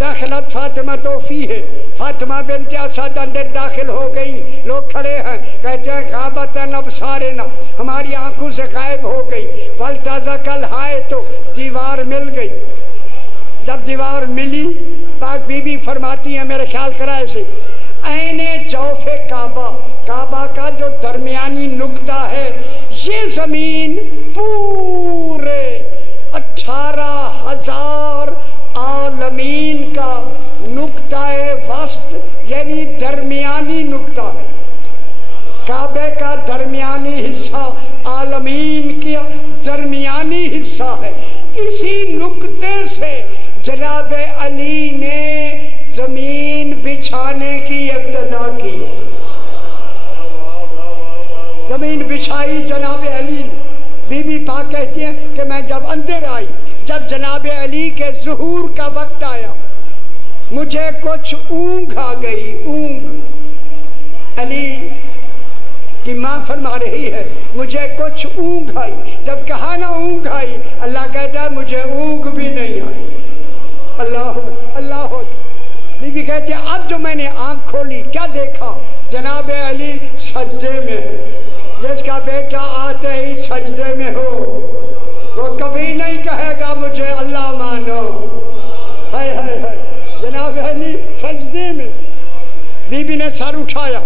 दाखिलत फातिमा तोफ़ी है। फातिमा बिनते असद अंदर दाखिल हो गई। लोग खड़े हैं, कहते हैं ख़ाबतन अबसारना, हमारी आंखों से गायब हो गई। वल्ताज़ा कल हाय, तो दीवार मिल गई। जब दीवार मिली पाक बीबी फरमाती हैं मेरे ख्याल कराए से, ऐने जौफ़े काबा, काबा का जो दरमियानी नुक्ता है ये ज़मीन पूरे 18,000 आलमीन का नुक्ता-ए वस्त यानी दरमियानी नुक्ता है। काबे का दरमियानी हिस्सा आलमीन का दरमियानी हिस्सा है। इसी नुक्ते से जनाब अली ने जमीन बिछाने की इब्तिदा की। जमीन बिछाई जनाब अली ने। बीबी पाक कहती हैं कि मैं जब अंदर आई, जब जनाब अली के ज़ुहूर का वक्त आया, मुझे कुछ ऊँघ आ गई। ऊँघ अली कि माँ फरमा रही है मुझे कुछ ऊँघ आई। जब कहा ना ऊँघ आई, अल्लाह कहता है मुझे ऊँघ भी नहीं आई। अल्लाह अल्लाह। बीबी कहते हैं अब जो मैंने आँख खोली क्या देखा, जनाब अली सजदे में। जिसका बेटा आते ही सजदे में हो वो कभी नहीं कहेगा मुझे अल्लाह मानो। हाय हाय हाय, जनाब अली सजदे में। बीबी ने सर उठाया,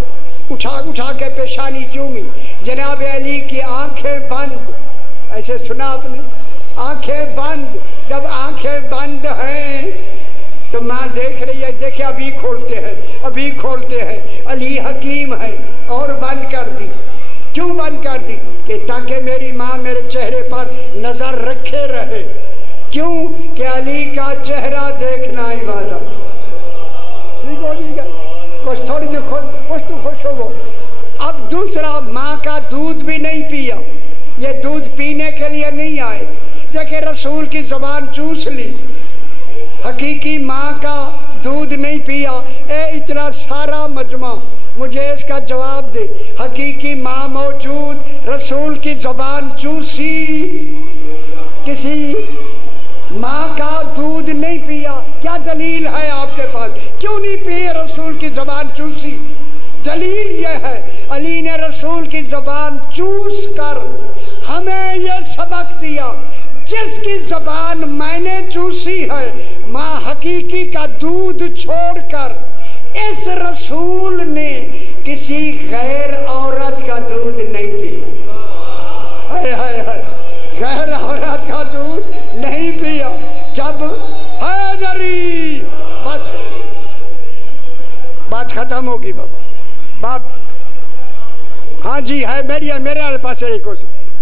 उठा के पेशानी चूमी। जनाब अली की आंखें बंद। ऐसे सुना आपने, आंखें बंद। जब आंखें बंद हैं तो माँ देख रही है, देखे अभी खोलते हैं, अभी खोलते हैं। अली हकीम है और बंद कर दी। क्यों बंद कर दी? कि ताकि मेरी माँ मेरे चेहरे पर नजर रखे रहे। क्यों? कि अली का चेहरा देखना इबादत। ठीक हो जी, कुछ थोड़ी जो कुछ तो खुश हो वो। अब दूसरा, माँ का दूध भी नहीं पिया। ये दूध पीने के लिए नहीं आए। देखिए रसूल की ज़बान चूस ली, हकीकी माँ का दूध नहीं पिया। ए इतना सारा मजमा मुझे इसका जवाब दे। हकीकी माँ मौजूद, रसूल की ज़बान चूसी, किसी माँ का दूध नहीं पिया। क्या दलील है आपके पास? क्यों नहीं पिए? रसूल की ज़बान चूसी। दलील यह है अली ने रसूल की ज़बान चूस कर हमें यह सबक दिया, जिसकी ज़बान मैंने चूसी है, माँ हकीकी का दूध छोड़कर इस रसूल ने किसी गैर औरत का दूध नहीं पिया। हाय हाय हाय, गैर औरत का दूध नहीं पिया। जब हैदरी, बस बात खत्म होगी बाबा। बाप हाँ जी है मेरे आले पास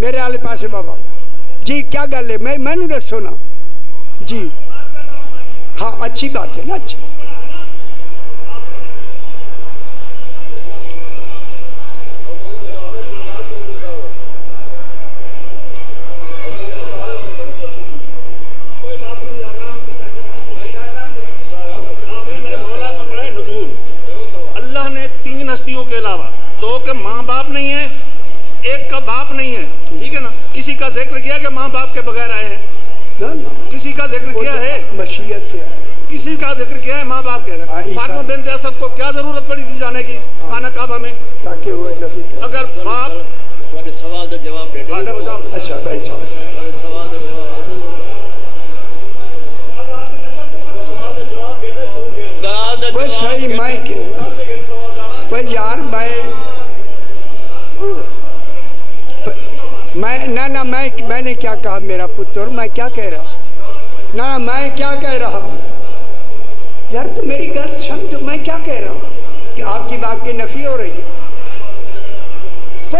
मेरे आले पास बाबा जी। क्या गल है? मैनू दसो ना जी। हाँ अच्छी बात है ना, अच्छी। अल्लाह ने 3 हस्तियों के अलावा 2 के माँ बाप नहीं है, 1 का बाप नहीं है, ठीक है ना। किसी का जिक्र किया कि माँ बाप के बगैर आए हैं? किसी का जिक्र किया है? मशीयत से किसी का जिक्र किया है माँ बाप के? फातिमा बिन्त असद को क्या जरूरत पड़ी थी जाने की खाना काबा में? ताकि वो अगर बाप सवाल का जवाब दे। अच्छा भाई सवाल का जवाब वो सही। मैं यार मैं ना मैंने क्या कहा मेरा पुत्र? मैं क्या कह रहा? ना मैं क्या कह रहा यार? तो मेरी गल समझो, मैं क्या कह रहा हूँ कि आपकी बात की नफी हो रही है। तो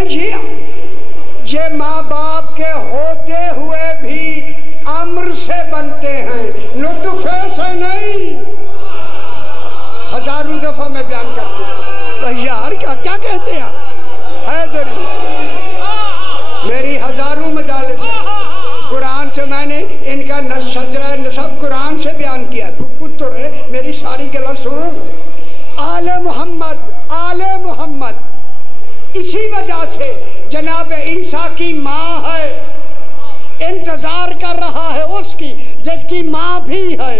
ये माँ बाप के होते हुए भी अम्र से बनते हैं, लुत्फ़े से नहीं। हजारों दफा मैं बयान करती हूँ। तो यार क्या कहते हैं आप? हैदरी मेरी हजारों मजालिस है। कुरान से मैंने इनका नशजरा नसब कुरान से बयान किया है। पुत्र है, मेरी सारी गला सुनो। आले मोहम्मद इसी वजह से जनाब ईसा की माँ है, इंतजार कर रहा है उसकी, जिसकी माँ भी है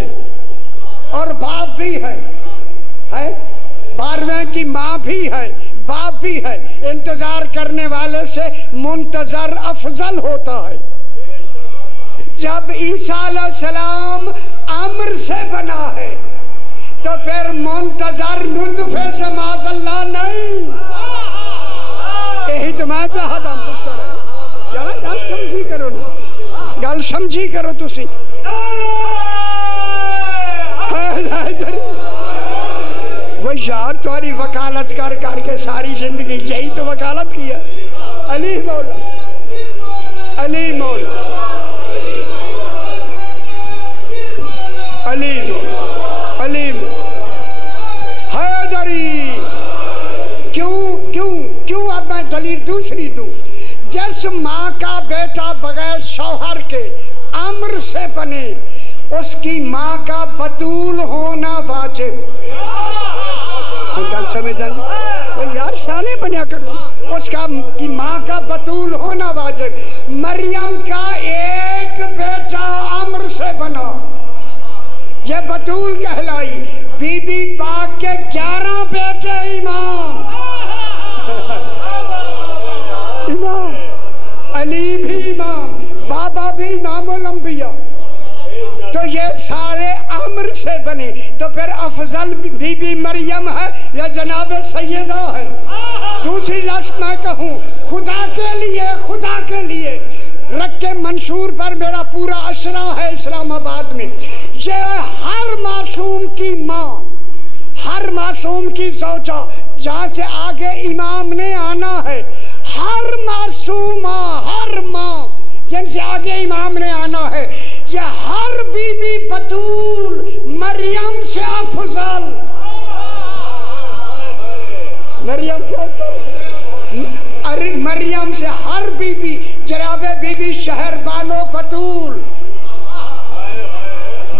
और बाप भी है। 12वें की माँ भी है, बाप भी है। इंतजार करने वाले से मुंतजर अफजल होता है। जब ईसा अलैहिस्सलाम अम्र से बना है तो फिर मुंतजर नुतफे से माज़अल्लाह नहीं। यही तो मैं पुत्र है। क्या गल समझी करो तुसी। वो यार तुम्हारी वकालत कर करके सारी जिंदगी यही तो वकालत की है। अली मौला, अली मौला, अली मौला, अली हैदरी। क्यों क्यों क्यों? अब मैं दलील दूसरी दूं। जिस माँ का बेटा बगैर शौहर के अम्र से बने, उसकी माँ का बतूल होना वाजिब। तो यार शाने बना करो। उसका की माँ का बतूल होना वाजिब। मरियम का एक बेटा अम्र से बना, ये बतूल कहलाई। बीबी पाक के 11 बेटे इमाम। इमाम अली भी इमाम, बाबा भी इमामुल अंबिया। तो ये सारे अम्र से बने, तो फिर अफजल बीबी मरियम है या जनाब सैयदा है? दूसरी लास्ट मैं कहूँ, खुदा के लिए रख के मंशूर पर मेरा पूरा अशरा है इस्लामाबाद में। ये हर मासूम की माँ, हर मासूम की ज़ौजा, जहाँ से आगे इमाम ने आना है, हर मासूमा, हर माँ जिनसे आगे इमाम ने आना है, ये हर बीबी बतूल मरियम से अफजल। मरियम से, अरे मरियम से हर बीबी, जनाबे बीबी शहर बानो बतूल,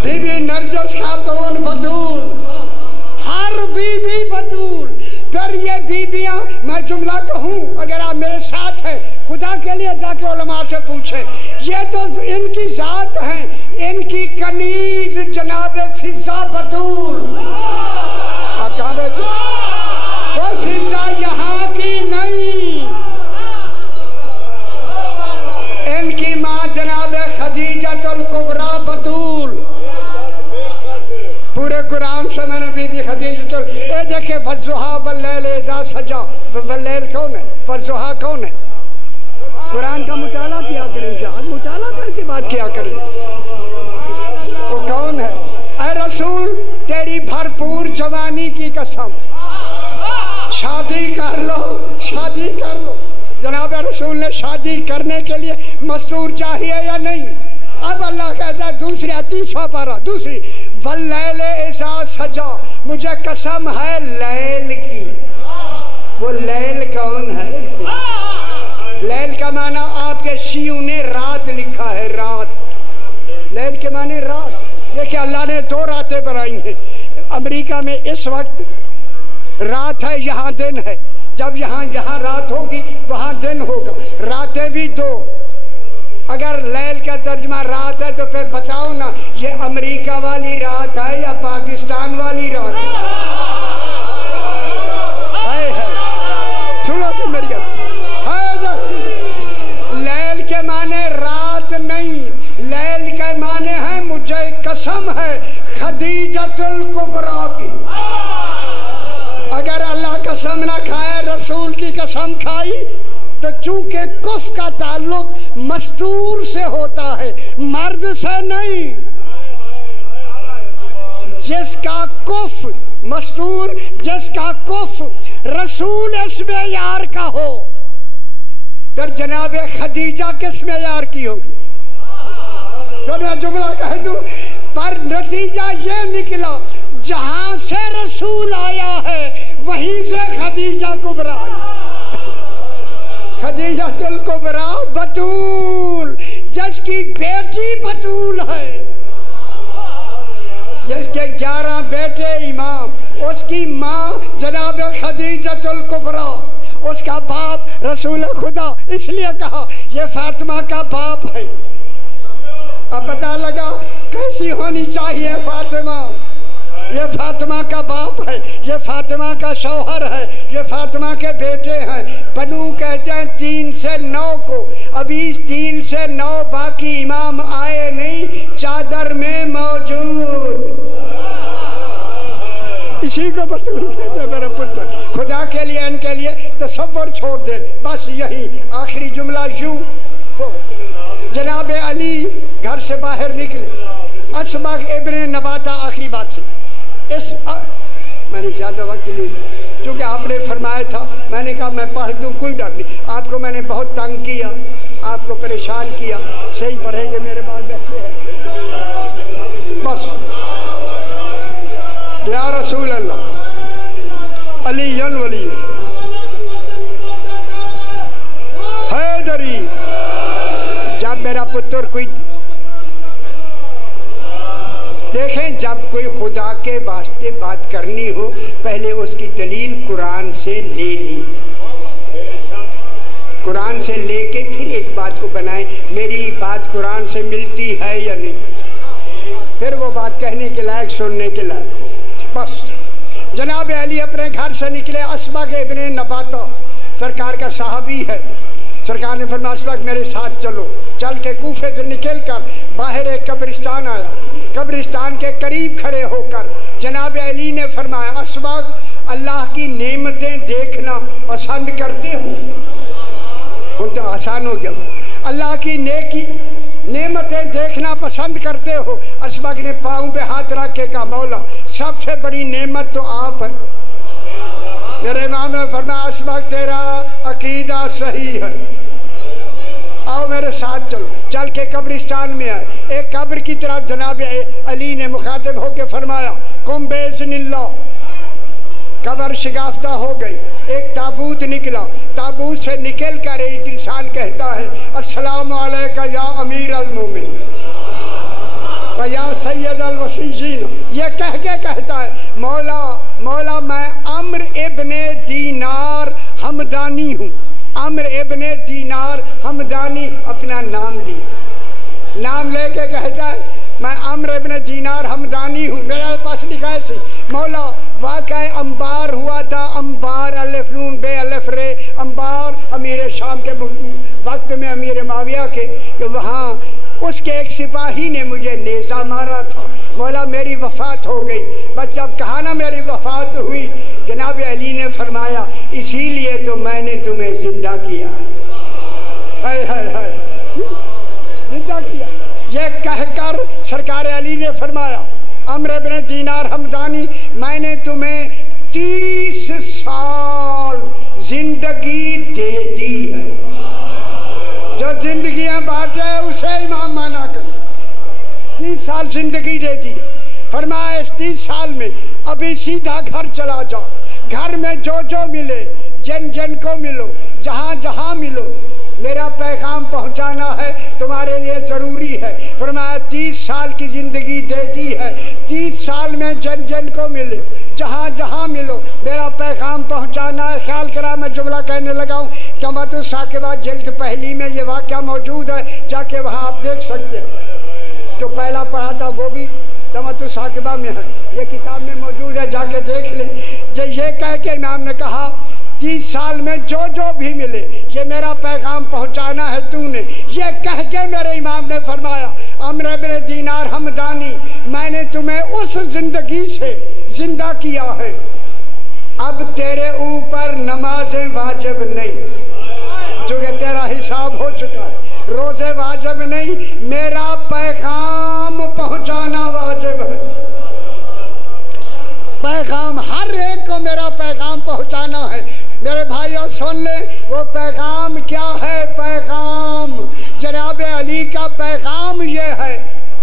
बीबी नरजस खातून बतूल, हर बीबी बतूल। फिर ये बीबियां, मैं जुमला कहूँ अगर आप मेरे साथ हैं, खुदा के लिए जाके उलमा से पूछे, ये तो इनकी जात है, इनकी कनीज जनाब फिजा बतूल। आप कहाँ बैठे? वो फिजा यहाँ की नहीं, इनकी माँ जनाब खदीजतुल कुबरा बतूल। पूरे कुरान से मैंने बीबी खदीजतुल, ये देखे वज़ुहा वल्लैल इज़ा सजा, वल्लैल कौन है? वज़ुहा कौन है? कुरान का मुताला किया करें, जहाँ मुताला करके बात किया करें। वो कौन है? ऐ रसूल तेरी भरपूर जवानी की कसम, शादी कर लो, शादी कर लो। जनाब रसूल ने शादी करने के लिए मस्तूर चाहिए या नहीं? अब अल्लाह कहता है दूसरी 30वां पारा, दूसरी, वल्लैल इज़ा सजा, मुझे कसम है लैल की। वो लैल कौन है? लैल का माना आपके शियों ने रात लिखा है, रात। लैल के माने रात। देखिए अल्लाह ने 2 रातें बनाई हैं। अमेरिका में इस वक्त रात है, यहाँ दिन है। जब यहाँ रात होगी वहाँ दिन होगा। रातें भी 2। अगर लैल का तर्जमा रात है तो फिर बताओ ना, ये अमेरिका वाली रात है या पाकिस्तान वाली रात है? सुनो से मेरी गल, लैल के माने रात नहीं, लैल के माने है मुझे कसम है खदीजतुल कुबरा की। अगर अल्लाह कसम ना खाए, रसूल की कसम खाई, तो चूंकि कुफ का ताल्लुक मस्तूर से होता है, मर्द से नहीं। जिसका कुफ मस्तूर, जिसका कुफ रसूल इसमें यार का हो, फिर जनाब खदीजा किस में यार की होगी? तो मैं जुमला कह दूं, पर नतीजा ये निकला, जहां से रसूल आया है वहीं से खदीजा कुबरा आई। खदीजतुल कुबरा बतूल, जिसकी बेटी बतूल है, जिसके 11 बेटे इमाम, उसकी माँ जनाब खदीजतुल कुबरा, उसका बाप रसूल खुदा। इसलिए कहा ये फातिमा का बाप है। अब पता लगा कैसी होनी चाहिए फातिमा। ये फातिमा का बाप है, ये फातिमा का शौहर है, ये फातिमा के बेटे हैं। बनू कहते हैं 3 से 9 को, अभी 3 से 9 बाकी इमाम आए नहीं, चादर में मौजूद। इसी को बतूल कहते हैं मेरा पुत्र। खुदा के लिए इनके लिए तसव्वुर छोड़ दे, बस यही आखिरी जुमला यूं, जनाब अली घर से बाहर निकले। असमा इब्न नबाता आखिरी बात से मैंने ज़्यादा वक्त नहीं लिया क्योंकि आपने फरमाया था, मैंने कहा मैं पढ़ दूँ, कोई डर नहीं। आपको मैंने बहुत तंग किया, आपको परेशान किया, सही पढ़ेंगे मेरे बाल बैठे हैं बस। या रसूल अल्लाह अलीयन वली हैदरी। जब मेरा पुत्र कोई देखें, जब कोई खुदा के वास्ते बात करनी हो पहले उसकी दलील कुरान से ले ली, कुरान से लेके फिर एक बात को बनाएं, मेरी बात कुरान से मिलती है या नहीं, फिर वो बात कहने के लायक, सुनने के लायक हो बस। जनाब अली अपने घर से निकले। अस्मा के इब्न नबाता सरकार का सहाबी है। सरकार ने फरमाया अस्मा मेरे साथ चलो। चल के कूफे से निकल कर बाहर एक कब्रिस्तान आया। कब्रिस्तान के करीब खड़े होकर जनाब अली ने फरमाया अस्मा अल्लाह की नेमतें देखना पसंद करते हो? तो आसान हो गया। अल्लाह की नेमतें देखना पसंद करते हो? अस्मा ने पाँव पे हाथ रख के कहा मौला सबसे बड़ी नेमत तो आप है। मेरे इमाम ने फरमाया अस्मा तेरा अकीदा सही है, आओ मेरे साथ चलो। चल के कब्रिस्तान में आए। एक कब्र की तरफ जनाब अली ने मुखातिब होकर फरमाया कुम बेज़निल्लाह। कब्र शिगाफ्ता हो गई। एक ताबूत निकला। ताबूत से निकल कर एक इंसान कहता है अस्सलामु अलैका या अमीर अल मोमिन व या सैयद अल वसीजीन। ये कह के कहता है मौला मैं अम्र इब्ने दीनार हमदानी हूँ। अम्र इब्ने दीनार हमदानी अपना नाम लिया। नाम लेके कहता है मैं अम्र इब्ने दीनार हमदानी हूँ। मेरे पास लिखा है सी मौला वाक़या अंबार हुआ था। अंबार अलिफ नून बे अलिफ रे। अंबार अमीर शाम के वक्त में अमीर माविया के वहाँ उसके एक सिपाही ने मुझे नेज़ा मारा था। मौला मेरी वफ़ात हो गई। बस जब कहा ना मेरी वफ़ात हुई जनाब अली ने फरमाया इसीलिए तो मैंने तुम्हें जिंदा किया है। जिंदा किया। ये कहकर सरकार अली ने फरमाया अम्र इब्न दीनार हमदानी मैंने तुम्हें 30 साल जिंदगी दे दी है। जो जिंदगियां बांटे उसे इमाम माना कर। 30 साल जिंदगी दे दी। फरमाया इस 30 साल में अभी सीधा घर चला जाओ। घर में जो जो मिले जन जन को मिलो, जहाँ जहाँ मिलो, मेरा पैगाम पहुँचाना है तुम्हारे लिए ज़रूरी है। फरमाया 30 साल की ज़िंदगी दे दी है। 30 साल में जन जन को मिले, जहाँ जहाँ मिलो, मेरा पैगाम पहुँचाना है। ख्याल करा मैं जुमला कहने लगा हूँ। तमत साकिबा जल्द पहली में ये वाक़या मौजूद है, जाके वहाँ आप देख सकते हैं। जो पहला पढ़ा था वो भी तमत साकिबा में है, ये किताब में मौजूद है, जाके देख लें। जो ये कह के इमाम ने कहा 30 साल में जो जो भी मिले ये मेरा पैगाम पहुंचाना है तूने। ये कह के मेरे इमाम ने फरमाया अम्र इब्न दीनार हमदानी मैंने तुम्हें उस जिंदगी से जिंदा किया है। अब तेरे ऊपर नमाजें वाजिब नहीं, जो कि तेरा हिसाब हो चुका है। रोजे वाजिब नहीं, मेरा पैगाम पहुंचाना वाजिब है। पैगाम हर एक को मेरा पैगाम पहुंचाना है। मेरे भाइयों सुन ले वो पैगाम क्या है। पैगाम जनाब अली का पैगाम ये है,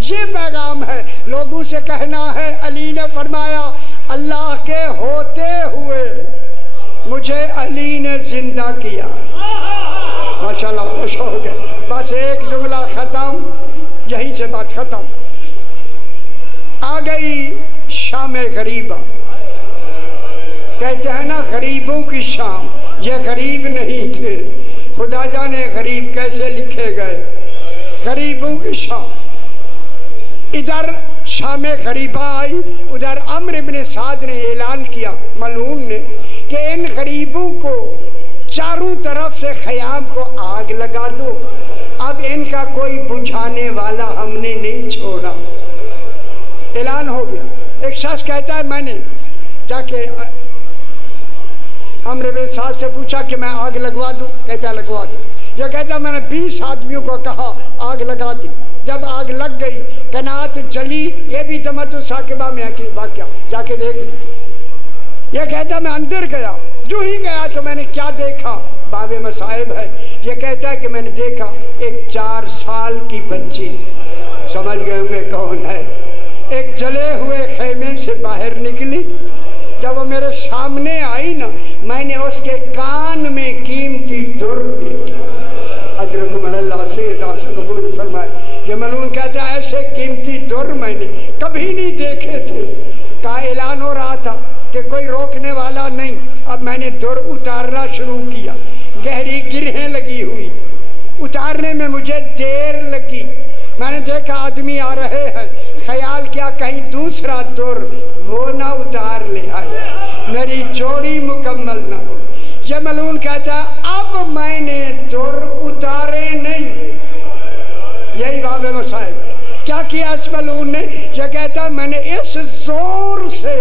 ये पैगाम है। लोगों से कहना है अली ने फरमाया अल्लाह के होते हुए मुझे अली ने जिंदा किया। माशाल्लाह खुश हो गए। बस एक जुमला ख़त्म, यहीं से बात ख़त्म। आ गई शाम गरीबा। कहते हैं ना गरीबों की शाम, ये गरीब नहीं थे, खुदा जाने गरीब कैसे लिखे गए। गरीबों की शाम। इधर शाम गरीबा आई, उधर अम्र इब्न साद ने ऐलान किया मलून ने कि इन गरीबों को चारों तरफ से ख़याम को आग लगा दो। अब इनका कोई बुझाने वाला हमने नहीं छोड़ा। ऐलान हो गया। एक शख्स कहता है मैंने जाके अम्र इब्न साद से पूछा कि मैं आग लगवा दूं? कहता लगवा दो। ये कहता मैंने 20 आदमियों को कहा आग लगा दी। जब आग लग गई, कनात जली। ये भी तमत्तु साकिबा में है कि वाक्या, जाके देख लीजिए। ये कहता मैं अंदर गया, जो ही गया तो मैंने क्या देखा, बाबे मसाहिब है। ये कहता है कि मैंने देखा एक 4 साल की बच्ची, समझ गए होंगे कौन है, एक जले हुए खेमे से बाहर निकली। जब वो मेरे सामने आई ना, मैंने उसके कान में कीमती दुर देखी। अजरकुम अल्लाह से कबूल फरमाए। ये मलून कहता है ऐसे कीमती दुर मैंने कभी नहीं देखे थे। का ऐलान हो रहा था कि कोई रोकने वाला नहीं। अब मैंने दुर उतारना शुरू किया, गहरी गिरहें लगी हुई, उतारने में मुझे देर लगी। मैंने देखा आदमी आ रहे हैं, ख्याल किया कहीं दूसरा दुर वो ना उतार ले आए, मेरी जोड़ी मुकम्मल ना हो। ये मलून कहता है अब मैंने दुर उतारे नहीं। यही बाबे मसाहिब क्या किया इस मलून ने? यह कहता है मैंने इस जोर से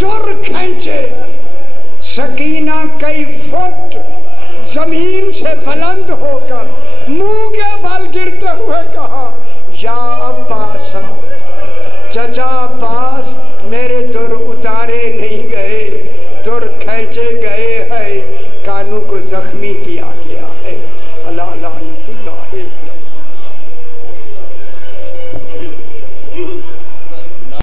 दुर खींचे, सकीना कई फुट जमीन से बुलंद होकर मुंह के बल गिरते हुए कहा या अब्बास, चचा अब्बास मेरे दुर